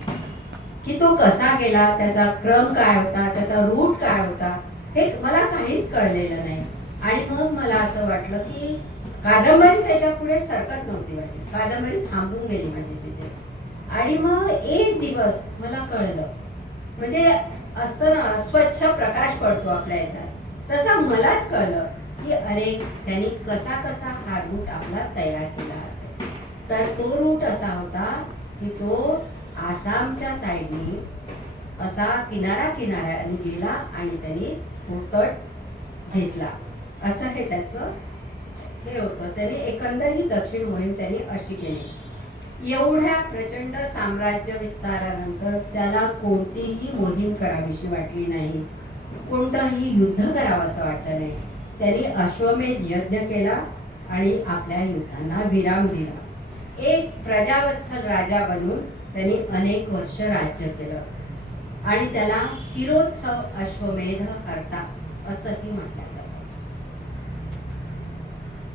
की तो कसा गेला, त्याचा क्रम काय होता, त्याचा रूट काय होता, हे मला काहीच कळलेलं नाही. आणि मग मला असं वाटलं की कादंबरी त्याच्या पुढे सरकत नव्हती, वाटली कादंबरी थांबून गेली म्हणजे तिथे. आणि मग एक दिवस मला कळलं, म्हणजे असतं ना स्वच्छ प्रकाश पडतो आपल्या याच्यात, तसा मलाच कळलं की अरे त्यांनी कसा कसा हा रूट आपला तयार केला असेल. तर तो रूट असा होता की तो आसामच्या साईडनी असा किनाऱ्याने गेला आणि त्यांनी तो तट घेतला, असं हे त्याचं हे होतं. त्यांनी एकंदरीत दक्षिण मोहीम त्यांनी अशी केली. एवढ्या प्रचंड साम्राज्य विस्तारानंतर त्याला कोणतीही मोहीम करावीशी वाटली नाही, कोणतंही युद्ध करावं असं वाटलं नाही. त्यांनी अश्वमेध यज्ञ केला आणि आपल्या युद्धांना विराम दिला. एक प्रजावत्सल राजा बनून त्यांनी अनेक वर्ष राज्य केलं आणि त्याला चिरोत्सव अश्वमेध हरता असंही म्हटलं जातं.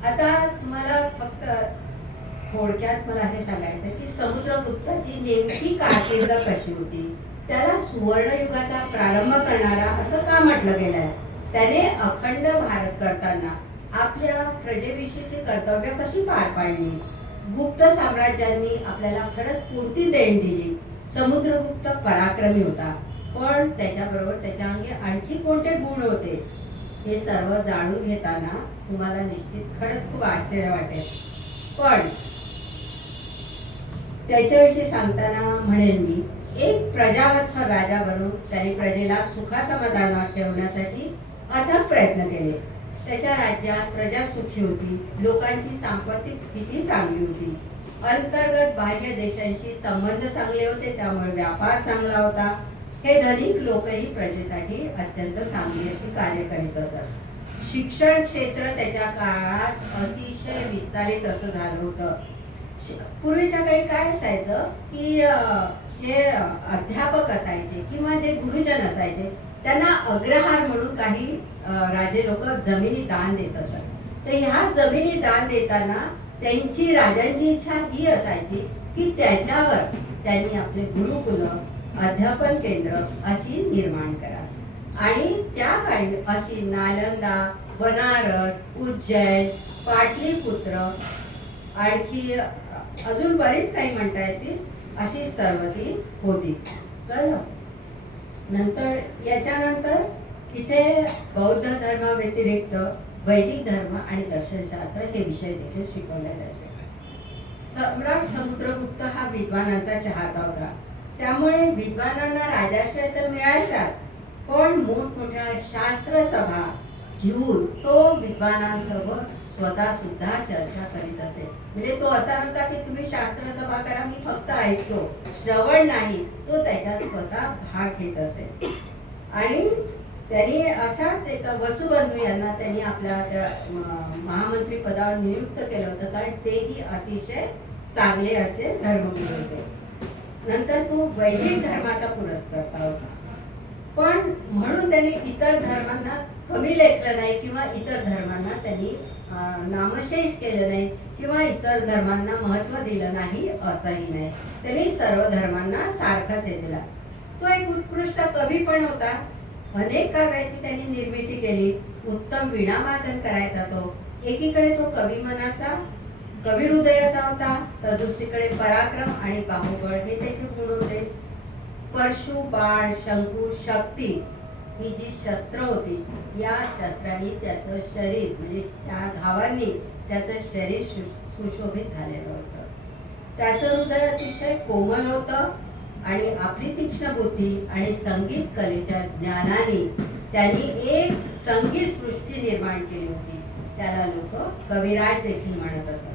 आता तुम्हाला फक्त थोडक्यात मला हे सांगायचं की समुद्रगुप्ताची नेमकी कारकीर्द कशी होती, त्याला सुवर्णयुगाचा प्रारंभ करणारा असं का म्हटलं गेलंय? त्याने अखंड भारत करताना आपल्या प्रजेविषयीची कर्तव्य कशी पार पाडली, गुप्त साम्राज्यांनी आपल्याला खरंच कोणती देण दिली. समुद्रगुप्त पराक्रमी होता, पण त्याच्याबरोबर त्याच्या अंगी आणखी कोणते गुण होते हे सर्व जाणून घेताना तुम्हाला निश्चित खरंच खूप आश्चर्य वाटेल. पण त्याच्याविषयी सांगताना म्हणेन मी, एक प्रजावत्सल राजा बनून त्याने प्रजेला सुखासमाधानात ठेवण्यासाठी अथक प्रयत्न केले. त्याच्या राज्यात प्रजा सुखी होती, लोकांची सांपत्तिक स्थिती चांगली होती, अंतर्गत बाह्य देशांशी संबंध चांगले होते, त्यामुळे व्यापार चांगला होता. हे धनिक लोकही प्रजेसाठी अत्यंत चांगली अशी कार्य करीत असत. शिक्षण क्षेत्र त्याच्या काळात अतिशय विस्तारित असं झालं होतं. पूर्वीच्या काळी काय असायचं की जे अध्यापक असायचे किंवा जे गुरुजन असायचे त्यांना अग्रहार म्हणून काही राजे लोक जमिनी दान देत असत. तर ह्या जमिनी दान देताना त्यांची राजांची इच्छा ही असायची की त्याच्यावर त्यांनी आपले गुरुकुलं, अध्यापन केंद्र अशी निर्माण करा. आणि त्या काळी अशी नालंदा, बनारस, उज्जैन, पाटलीपुत्र, आणखी अजून बरीच काही म्हणता येतील अशी सर्व ती होती. कळलं? नंतर याच्यानंतर इथे बौद्ध धर्म व्यतिरिक्त वैदिक धर्म आणि दर्शनशास्त्र हे विषय देखील शिकवले जायचे. सम्राट समुद्रगुप्त हा विद्वानांचा चाहता होता, त्यामुळे विद्वानांना राजाश्रय तर मिळायचा, पण मोठमोठ्या शास्त्र सभा घेऊन तो विद्वानांसोबत स्वतः सुद्धा चर्चा करीत असे. म्हणजे तो असा नव्हता की तुम्ही शास्त्र सभा करा, मी फक्त ऐकतो, श्रवण नाही, तो त्याच्यात स्वतः भाग घेत असे. आणि त्यांनी अशाच एका वसुबंधू यांना त्यांनी आपल्या त्या महामंत्री पदावर नियुक्त केलं होतं, कारण तेही अतिशय चांगले असे धर्मगुरू होते. नंतर तो वैदिक धर्माचा पुरस्कर्ता होता, पण म्हणून त्यांनी इतर धर्मांना कमी लेखलं नाही किंवा इतर धर्मांना त्यांनी नामशेष केलं नाही किंवा इतर धर्मांना महत्त्व दिलं नाही असंही नाही. त्यांनी सर्व धर्मांना सारखाच हे दिला. तो एक उत्कृष्ट कवी पण होता. अनेक काव्याची त्यांनी निर्मिती केली. उत्तम वीणावादन करायचा तो. एकीकडे तो कवी मनाचा, कवी हृदयाचा होता, तर दुसरीकडे पराक्रम आणि बाहुबळ हे त्याचे गुण होते. परशु, बाण, शंकू, शक्ती ही जी शस्त्र होती, या शस्त्रांनी त्याचं शरीर म्हणजे त्या घावांनी त्याचं शरीर सुशोभित झालेलं होतं. त्याचं हृदय अतिशय कोमल होतं आणि आपली तीक्ष्ण बुद्धी आणि संगीत कलेच्या ज्ञानाने त्यांनी एक संगीत सृष्टी निर्माण केली होती. त्याला लोक कविराज देखील म्हणत असत.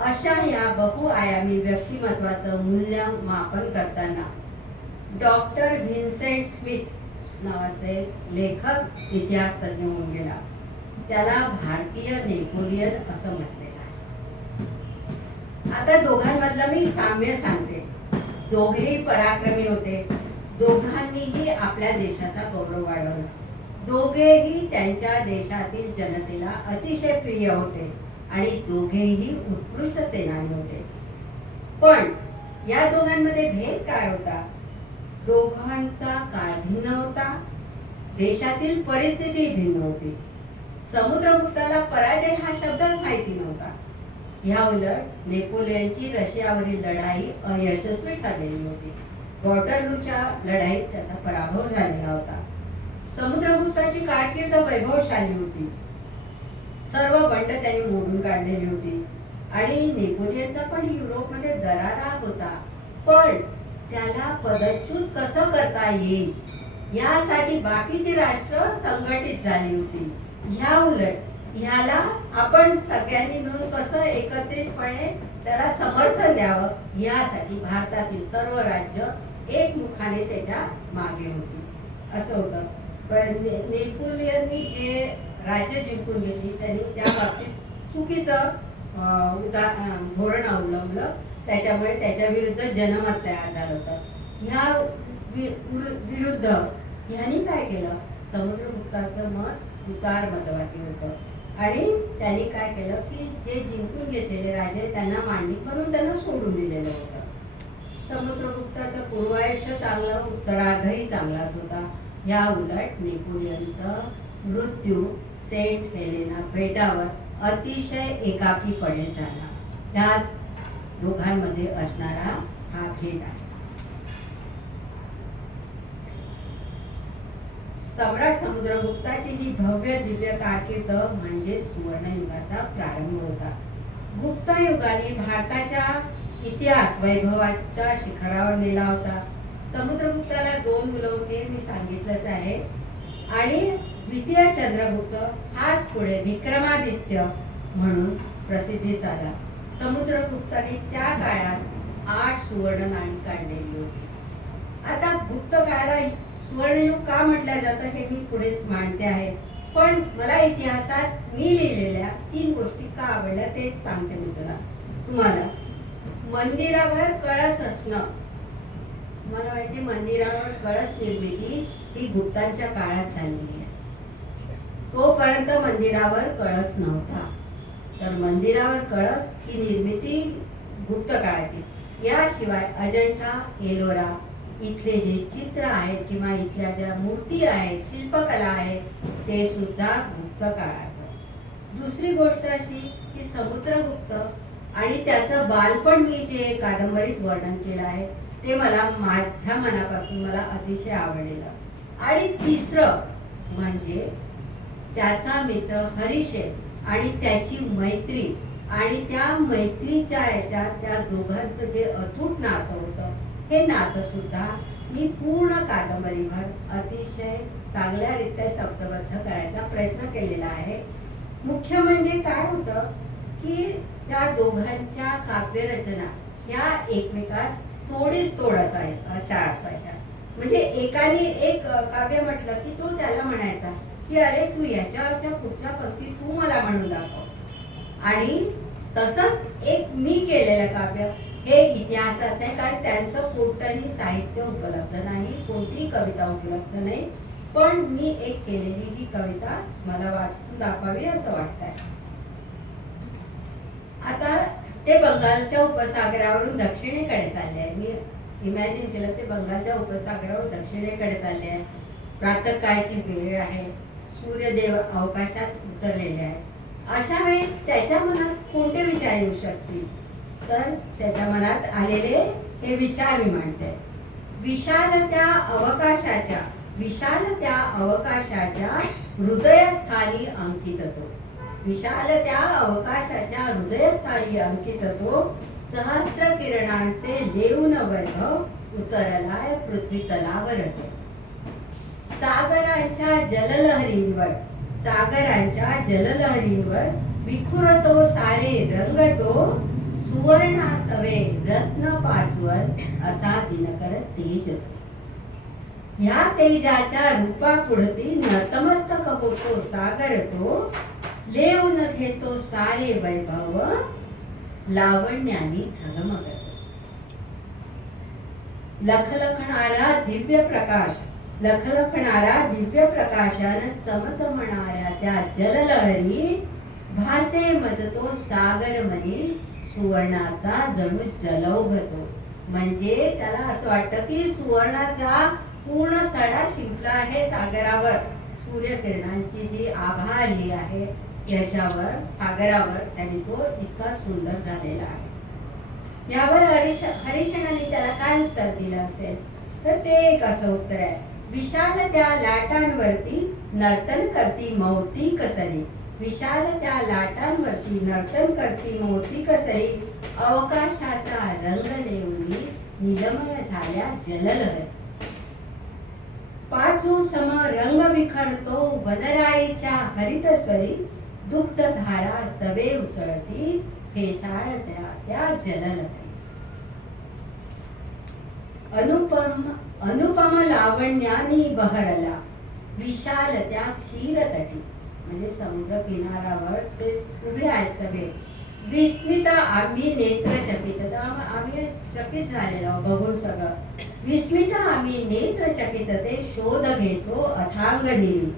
अशा या बहुआयामी व्यक्तिमत्वाचं मूल्यमापन करताना डॉक्टर व्हिन्सेंट स्मिथ नावाचे लेखक इतिहास तज्ञ होऊन गेला. त्याला भारतीय नेपोलियन असं म्हटलेलं आहे. आता दोघांमधलं मी साम्य सांगते. दोघेही पराक्रमी होते. दोघांनीही आपल्या देशाचा गौरव वाढवला. दोघेही त्यांच्या देशातील जनतेला अतिशय प्रिय होते आणि दोघेही उत्कृष्ट सेनानी होते. पण या दोघांमध्ये भेद काय होता? दोघांचा काळ भिन्न होता, देशातील परिस्थिती भिन्न होती. समुद्रगुप्ताला पराजय हा शब्दच माहिती नव्हता. ह्या उलट नेपोलियनची रशियावरील लढाई अयशस्वी ठरलेली होती. वॉटरलूच्या लढाईत त्याचा पराभव झालेला होता. समुद्रगुप्ताची कारकीर्द वैभवशाली होती. सर्व बंड त्यांनी मोडून काढलेली होती आणि नेपोलियनचा पण युरोपमध्ये दरारा होता. पण त्याला पदच्युत कसं करता येईल यासाठी बाकीची राष्ट्र संघटित झाली होती. ह्या उलट ह्याला आपण सगळ्यांनी मिळून कसं एकत्रितपणे त्याला समर्थन द्यावं यासाठी भारतातील सर्व राज्य एकमुखाने त्याच्या मागे होती. असं होतं. पण नेपोलियननी जे राज्य जिंकून घेतली त्यांनी त्या बाबतीत चुकीचं धोरण अवलंबलं. त्याच्यामुळे त्याच्या विरुद्ध जनमत तयार झालं होतं. ह्या विरुद्ध ह्यांनी काय केलं? समुद्रगुप्ताचं मत उतार मतवादी होतं आणि त्यांनी काय केलं की जे जिंकून घेतलेले राजे त्यांना मांडलिक म्हणून त्यांना सोडून दिलेलं होतं. समुद्रगुप्ताचं पूर्वायुष्य चांगलं, उत्तरार्धही चांगलाच होता. ह्या उलट नेपोलियनचा मृत्यू सेंट हेलेना बेटावर अतिशय एकाकीपणे झाला. ह्या दोघांमध्ये असणारा हा भेद आहे. सम्राट समुद्रगुप्ताची ही भव्य दिव्य कारकीर्द म्हणजे सुवर्णयुगाचा प्रारंभ होता. गुप्त युगाने भारताच्या इतिहास वैभवाच्या शिखरावर नेला होता. समुद्रगुप्ताला 2 मुलं होती, मी सांगितलंच आहे. आणि द्वितीय चंद्रगुप्त हाच पुढे विक्रमादित्य म्हणून प्रसिद्धीस आला. समुद्रगुप्ताने त्या काळात 8 सुवर्ण नाणी काढलेली होती. आता गुप्त काळाला सुवर्णयुग का म्हटलं जातं हे मी पुढे मांडते आहे. पण मला इतिहासात मी लिहिलेल्या 3 गोष्टी का आवडल्या तेच सांगते मी तुम्हाला. मंदिरावर कळस असणं. मला माहिती मंदिरावर कळस निर्मिती ही गुप्तांच्या काळात झालेली आहे. तोपर्यंत मंदिरावर कळस नव्हता. तर मंदिरावर कळस ही निर्मिती गुप्त काळाची. याशिवाय अजंठा एलोरा इथले जे चित्र आहेत किंवा इथल्या ज्या मूर्ती आहेत, शिल्पकला आहे, ते सुद्धा गुप्त काळाचं. दुसरी गोष्ट अशी की समुद्रगुप्त आणि त्याचं बालपण मी जे कादंबरीत वर्णन केलं आहे ते मला माझ्या मनापासून मला अतिशय आवडलेलं. आणि तिसरं म्हणजे त्याचा मित्र हरिशेन आणि त्याची मैत्री, आणि त्या मैत्रीच्या याच्यात त्या दोघांचं जे अतूट नातं होतं, हे नातं सुद्धा मी पूर्ण कादंबरीभर अतिशय चांगल्यारीत्या शब्दबद्ध करायचा प्रयत्न केलेला आहे. मुख्य म्हणजे काय होतं की त्या दोघांच्या काव्यरचना ह्या एकमेकास तोडीस तोड अशा असायच्या. म्हणजे एकाने एक काव्य म्हटलं की तो त्याला म्हणायचा की अरे तू याच्या पुढच्या पंक्ती तू मला म्हणून दाखव. आणि तसंच एक मी केलेलं काव्य हे इतिहासात नाही, कारण त्यांचं कोणतंही साहित्य उपलब्ध नाही, कोणतीही कविता उपलब्ध नाही. पण मी एक केलेली ही कविता मला वाचून दाखवावी असं वाटतंय. आता ते बंगालच्या उपसागरावरून दक्षिणेकडे चालले आहे. मी इमॅजिन केलं ते बंगालच्या उपसागरावरून दक्षिणेकडे चालले आहे. प्रातःकाळची वेळ आहे, सूर्यदेव अवकाशात उतरलेले आहेत. अशा वेळी त्याच्या मनात कोणते विचार येऊ शकतील, तर त्याच्या मनात आलेले हे विचार मी म्हणते. विशाल त्या अवकाशाच्या हृदयस्थानी अंकित तो, विशाल त्या अवकाशाच्या हृदयस्थानी अंकित तो, सहस्त्र किरणांचे लेऊन वैभव उतरलाय पृथ्वी तलावर. सागरांच्या जललहरींवर विखुरतो सारे रंग तो, सुवर्णासवे रत्न पाजवल असा दिनकर तेज तो. ह्या तेजाच्या रूपा पुढती नतमस्तक होतो सागर तो, लेऊन घेतो सारे वैभव लावण्याने झगमगतो. लखलखणारा दिव्य प्रकाशान चमचमणाऱ्या त्या जललहरी, भासे मजतो सागर मनी सुवर्णाचा जणू जलौघतो. म्हणजे त्याला असं वाटतं की सुवर्णाचा पूर्ण सडा शिंपला आहे सागरावर. सूर्यकिरणांची जी आभा आली आहे याच्यावर, सागरावर, आणि तो इतका सुंदर झालेला आहे. यावर हरिशनाने त्याला काय उत्तर दिलं असेल, तर ते एक असं उत्तर आहे. विशाल त्या लाटांवरती नर्तन करती मोती कसरी, विशाल त्या लाटांवरती नर्तन करती मोती कसरी, अवकाशाचा रंग लेऊनी निलमय झाल्या जललहरी. पाचू सम रंग विखरतो वनराईच्या हरितस्वरी, दुग्धधारा सवे उसळती फेसाळत्या त्या जललहरी. अनुपम लावण्यानी बहरला विशाल त्या क्षीरतटी, म्हणजे समुद्र किनाऱ्यावर ते उभे आहेत सगळे. विस्मित आम्ही नेत्रचकित, आम्ही चकित झालेलो बघून सगळं. विस्मित आम्ही नेत्रचकित ते शोध घेतो अथांग निवी,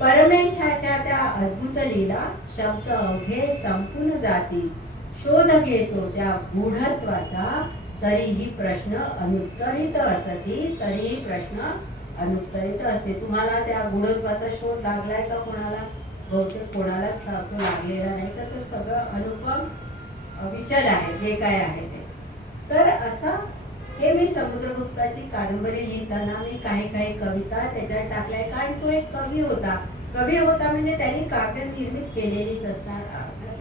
परमेशाच्या त्या अद्भुत लीला शब्द अवघे संपून जाती. शोध घेतो त्या गूढत्वाचा तरीही प्रश्न अनुत्तरित असती, तरीही प्रश्न अनुत्तरित असते. तुम्हाला त्या गूढत्वाचा शोध लागलाय का कोणाला? बहुतेक कोणालाच तो लागलेला नाही, तर तो सगळं अनुपम विचल आहे जे काय आहे ते. तर असं हे मी समुद्रगुप्ताची कादंबरी लिहिताना मी काही काही कविता त्याच्यात टाकल्या, कारण तो एक कवी होता म्हणजे त्यांनी काव्य निर्मित केलेलीच असणार,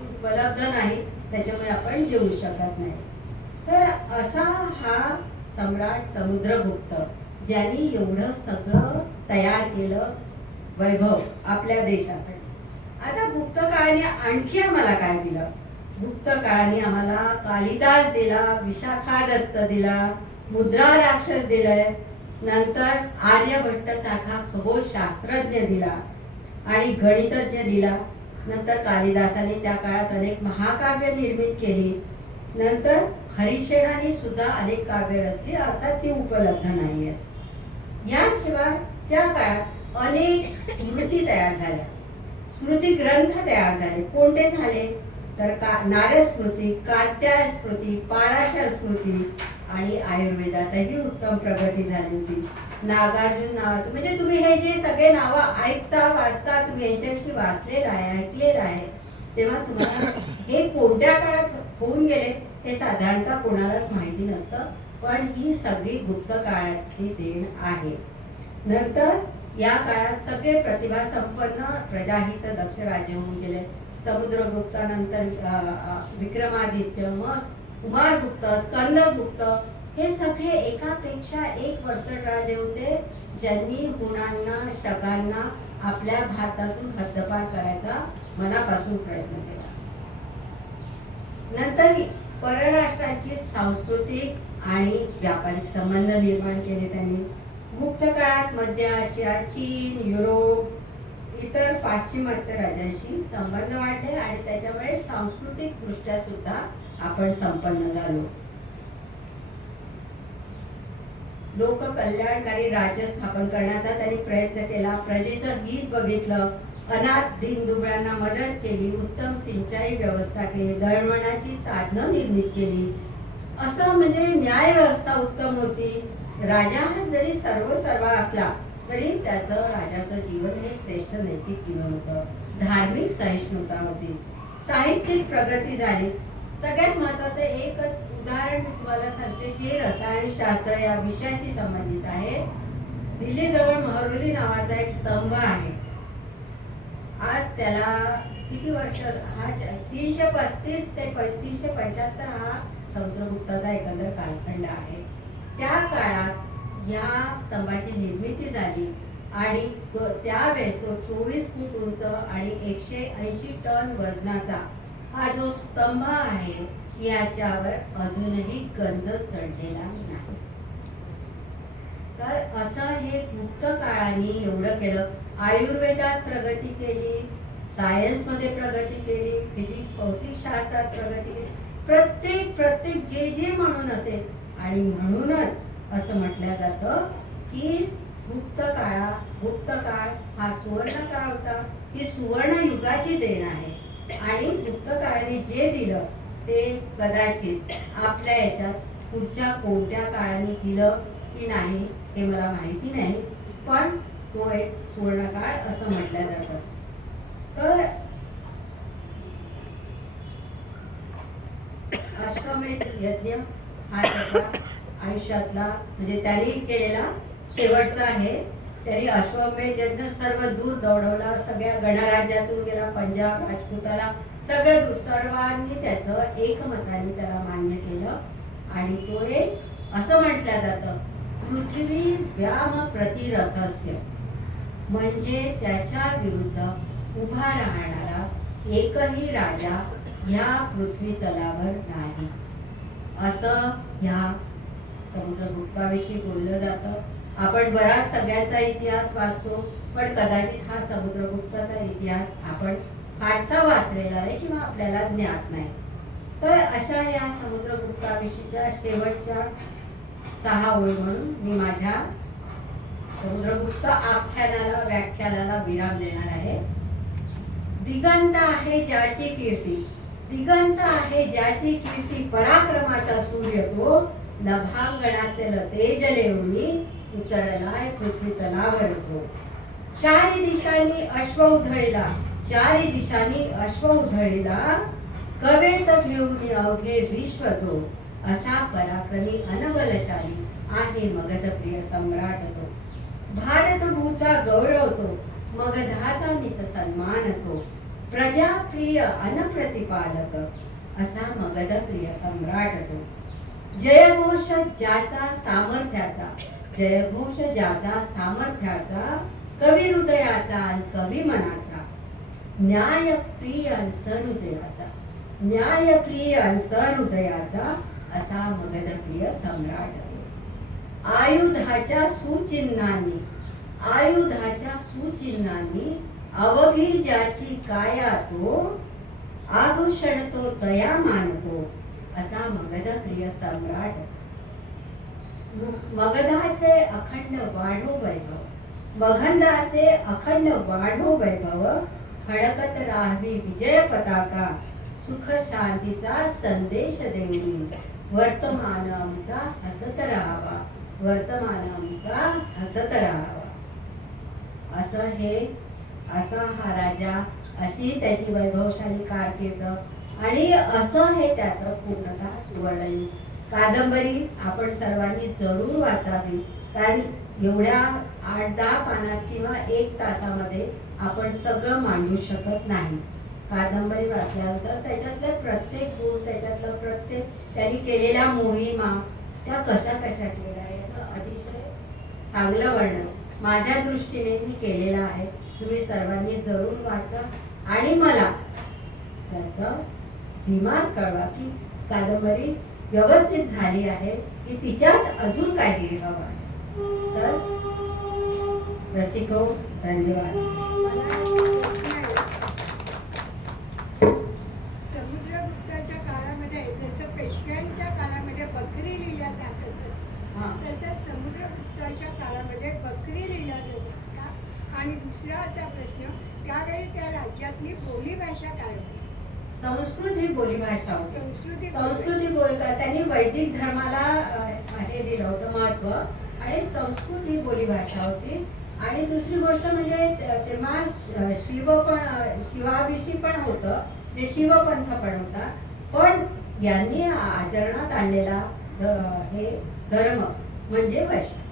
उपलब्ध नाही, त्याच्यामुळे आपण लिहू शकत नाही. तर असा हा सम्राट समुद्रगुप्त, ज्यांनी एवढं सगळं तयार केलं वैभव आपल्या देशासाठी. आता गुप्त काळाने आणखी आम्हाला काय दिलं? गुप्त काळाने आम्हाला कालिदास दिला, विशाखा दत्त दिला, मुद्रा राक्षस दिलंय, नंतर आर्यभट्ट सारखा खगोलशास्त्रज्ञ दिला आणि गणितज्ञ दिला. नंतर कालिदासाने त्या काळात अनेक महाकाव्य निर्मित केली. नंतर हरिशेनाने सुद्धा अनेक काव्य रचली, आता ती उपलब्ध नाही आहेत. याशिवाय त्या काळात अनेक स्मृती तयार झाल्या, स्मृती ग्रंथ तयार झाले. कोणते झाले? तर नारद स्मृती, कार्त्याय स्मृती, पाराशर स्मृती आणि आयुर्वेदातही उत्तम प्रगती झाली होती. नागार्जुन नावाचं, म्हणजे तुम्ही हे जे सगळे नावं ऐकता वाचता, तुम्ही यांच्याविषयी वाचलेलं आहे, ऐकलेलं आहे, तेव्हा तुम्हाला हे कोणत्या काळात होऊन गेले हे साधारणतः कोणालाच माहिती नसतं. पण ही सगळी गुप्त काळातली देण आहे. नंतर या काळात सगळे प्रतिभा संपन्न प्रजाहित दक्ष राजे होऊन गेले. समुद्रगुप्तानंतर विक्रमादित्य, मग कुमारगुप्त, स्कंदगुप्त, हे सगळे एकापेक्षा एक वर्चड राजे होते, ज्यांनी हुणांना, शकांना आपल्या भारतातून हद्दपार करायचा मनापासून प्रयत्न केला. नंतर परराष्ट्राची सांस्कृतिक आणि व्यापारिक संबंध निर्माण केले त्यांनी. गुप्त काळात मध्य आशिया, चीन, युरोप, इतर पाश्चिमात्य राज्यांशी संबंध वाढले आणि त्याच्यामुळे सांस्कृतिक दृष्ट्या सुद्धा आपण संपन्न झालो. लोक कल्याणकारी राज्य स्थापन करण्याचा त्यांनी प्रयत्न केला. प्रजेचं हित बघितलं, अनाथ दीनदुबळ्यांना मदत केली, उत्तम सिंचाई व्यवस्था केली, दळणवळणाची साधनं निर्मित केली. असं म्हणजे न्याय व्यवस्था उत्तम होती. राजा हा जरी सर्वा असला तरी त्याचं, राजाचं जीवन हे श्रेष्ठ नैतिक जीवन होतं. धार्मिक सहिष्णुता होती. साहित्यिक प्रगती झाली. सगळ्यात महत्वाचं एकच उदाहरण मी तुम्हाला सांगते, जे रसायनशास्त्र या विषयाशी संबंधित आहे. दिल्लीजवळ महरोली नावाचा एक स्तंभ आहे. आज त्याला किती वर्ष, हा 335 ते 375 हा समुद्रगुप्ताचा एकंदर कालखंड आहे. त्या काळात या स्तंभाची निर्मिती झाली आणि त्यावेळेस तो 24 फूट उंच आणि 180 टन वजनाचा हा जो स्तंभ आहे, याच्यावर अजूनही गंज चढलेला नाही. तर असं हे गुप्त काळाने एवढं केलं. आयुर्वेदात प्रगती केली, सायन्स मध्ये प्रगती केली, फिजिक्स भौतिकशास्त्रात प्रगती केली. प्रत्येक जे म्हणून असेल. आणि म्हणूनच असं म्हटलं जातं की गुप्त काळ हा सुवर्ण काळ होता. ही सुवर्ण युगाची देण आहे. आणि गुप्त काळाने जे दिलं ते कदाचित आपल्या याच्यात पुढच्या कोणत्या काळाने दिलं की नाही हे मला माहिती नाही, पण तो एक सुवर्ण काळ असं म्हटलं जातं. तर अश्वमेध यज्ञ हा त्याचा आयुष्यातला, म्हणजे त्यांनी केलेला शेवटचा आहे. त्यांनी अश्वमेध यज्ञ सर्व दूर दौडवला, सगळ्या गणराज्यातून गेला, पंजाब, राजपुताला सगळं सर्वांनी त्याचं एकमताने त्याला मान्य केलं. आणि तो एक असं म्हटलं जातं, पृथ्वी व्याम प्रतिरथस्य, म्हणजे त्याच्या विरुद्ध उभा राहणारा एकही राजा ह्या पृथ्वी तलावर नाही, असं ह्या समुद्रगुप्ताविषयी बोललं जातं. आपण बराच सगळ्याचा इतिहास वाचतो, पण कदाचित हा समुद्रगुप्ताचा इतिहास आपण फारसा वाचलेला नाही किंवा आपल्याला ज्ञात नाही. तर अशा या समुद्रगुप्ताविषयीच्या शेवटच्या 6 ओळी म्हणून मी माझ्या समुद्रगुप्त आख्यानाला, व्याख्यानाला विराम देणार आहे. दिगंत आहे ज्याची कीर्ती, दिगंत आहे ज्याची कीर्ती, पराक्रमाचा सूर्य तो, नभांगणातील तेज लेवणी उतरलाय पृथ्वी तलावर जो. चारी दिशांनी अश्व उधळीला, चारी दिशांनी अश्व उधळीला, कवेत घेऊन अवघे विश्व जो. असा पराक्रमी अनबलशाली आहे मगधप्रिय सम्राट तो. भारतभूचा गौरव तो, मगधाचा नित सन्मान तो. प्रजाप्रिय अनप्रतिपालक असा मगधप्रिय सम्राट तो. जयघोष ज्याचा सामर्थ्याचा, जयघोष ज्याचा सामर्थ्याचा, कवी हृदयाचा आणि कवी मनाचा. न्यायप्रिय सहृदयाचा, न्यायप्रिय सहृदयाचा असा मगधप्रिय सम्राट. आयुधाच्या सुचिन्हांनी, आयुधाच्या सुचिन्हांनी अवघी ज्याची काया तो, आभूषण तो दया मानतो असा मगधप्रिय सम्राट. मगधाचे अखंड वाढो वैभव, मगधाचे अखंड वाढो वैभव, फडकत राहावी विजय पताका. सुख शांतीचा संदेश देऊन वर्तमान आमचा हसत राहावा, वर्तमान आमचा हसत राहावा. असा हा राजा, अशी त्याची वैभवशाली कारकीर्द आणि असं हे त्याचं पूर्णतः सुवर्णयुग. कादंबरी आपण सर्वांनी जरूर वाचावी, कारण एवढ्या 8-10 पानात किंवा 1 तासामध्ये आपण सगळं मांडू शकत नाही. कादंबरी वाचल्यानंतर त्याच्यातलं प्रत्येक गुण, त्याच्यातलं प्रत्येक त्यांनी केलेल्या मोहिमा त्या कशा कशा केल्या याचं अतिशय चांगलं वर्णन माझ्या दृष्टीने मी केलेलं आहे. तुम्ही सर्वांनी जरूर वाचा आणि मला त्याचं दिमाग कळवा की कादंबरी व्यवस्थित झाली आहे की तिच्यात अजून काय हवं आहे. तर रसिको, धन्यवाद. समुद्रगुप्ताच्या काळामध्ये जसं पेशव्यांच्या काळामध्ये बकरी लिहिल्या जात असत, तसं समुद्रगुप्ताच्या काळामध्ये बकरी लिहिल्या जातात का? आणि दुसरा असा प्रश्न, त्यावेळी त्या राज्यातली बोलीभाषा काय होती? संस्कृत ही बोलीभाषा होती. संस्कृती बोलता त्यांनी वैदिक धर्माला हे दिलं होतं महत्व, आणि संस्कृत ही बोलीभाषा होती. आणि दुसरी गोष्ट म्हणजे तेव्हा शिवाभिषी पण होतं, जे शिवपंथ पण होता. पण यांनी आचरणात आणलेला हे धर्म म्हणजे वैष्णव.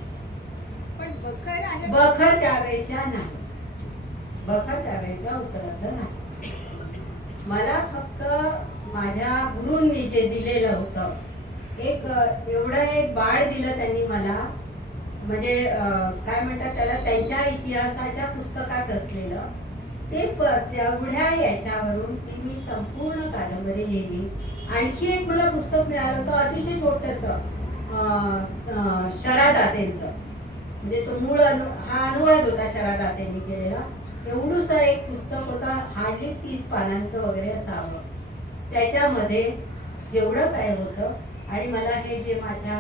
पण बखर आहे, बखर त्यावेळेच्या नाही, बखर त्यावेळेच्या उपलब्ध नाही. मला फक्त माझ्या गुरूंनी जे दिलेलं होतं, एवढं एक बाळ दिलं त्यांनी मला, म्हणजे काय म्हणतात त्याला, त्यांच्या इतिहासाच्या पुस्तकात असलेलं ते तेवढ्या याच्यावरून ती मी संपूर्ण कादंबरी लिहिली. आणखी एक मला पुस्तक मिळालं होतं अतिशय छोटंसं, शरा दातेंचं, म्हणजे तो मूळ हा अनुवाद होता शरा दातेंनी केलेला. एवढंसं एक पुस्तक होता, हार्डली 30 पानांचं वगैरे असावं. त्याच्यामध्ये जेवढं काय होतं, आणि मला हे जे माझ्या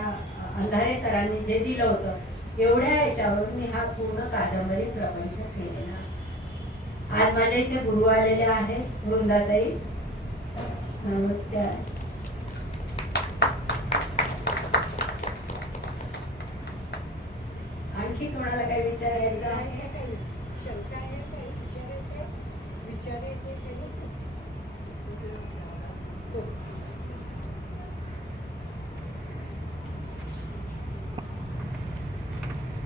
अंधारे सरांनी जे दिलं होतं, एवढ्या याच्यावरून मी हा पूर्ण कादंबरी प्रपंच केलेला. आज माझ्या इथे गुरु आलेले आहेत, वृंदाताई, नमस्कार. आणखी कोणाला काही विचारायचं आहे? शंका आहे काही विचारायचे?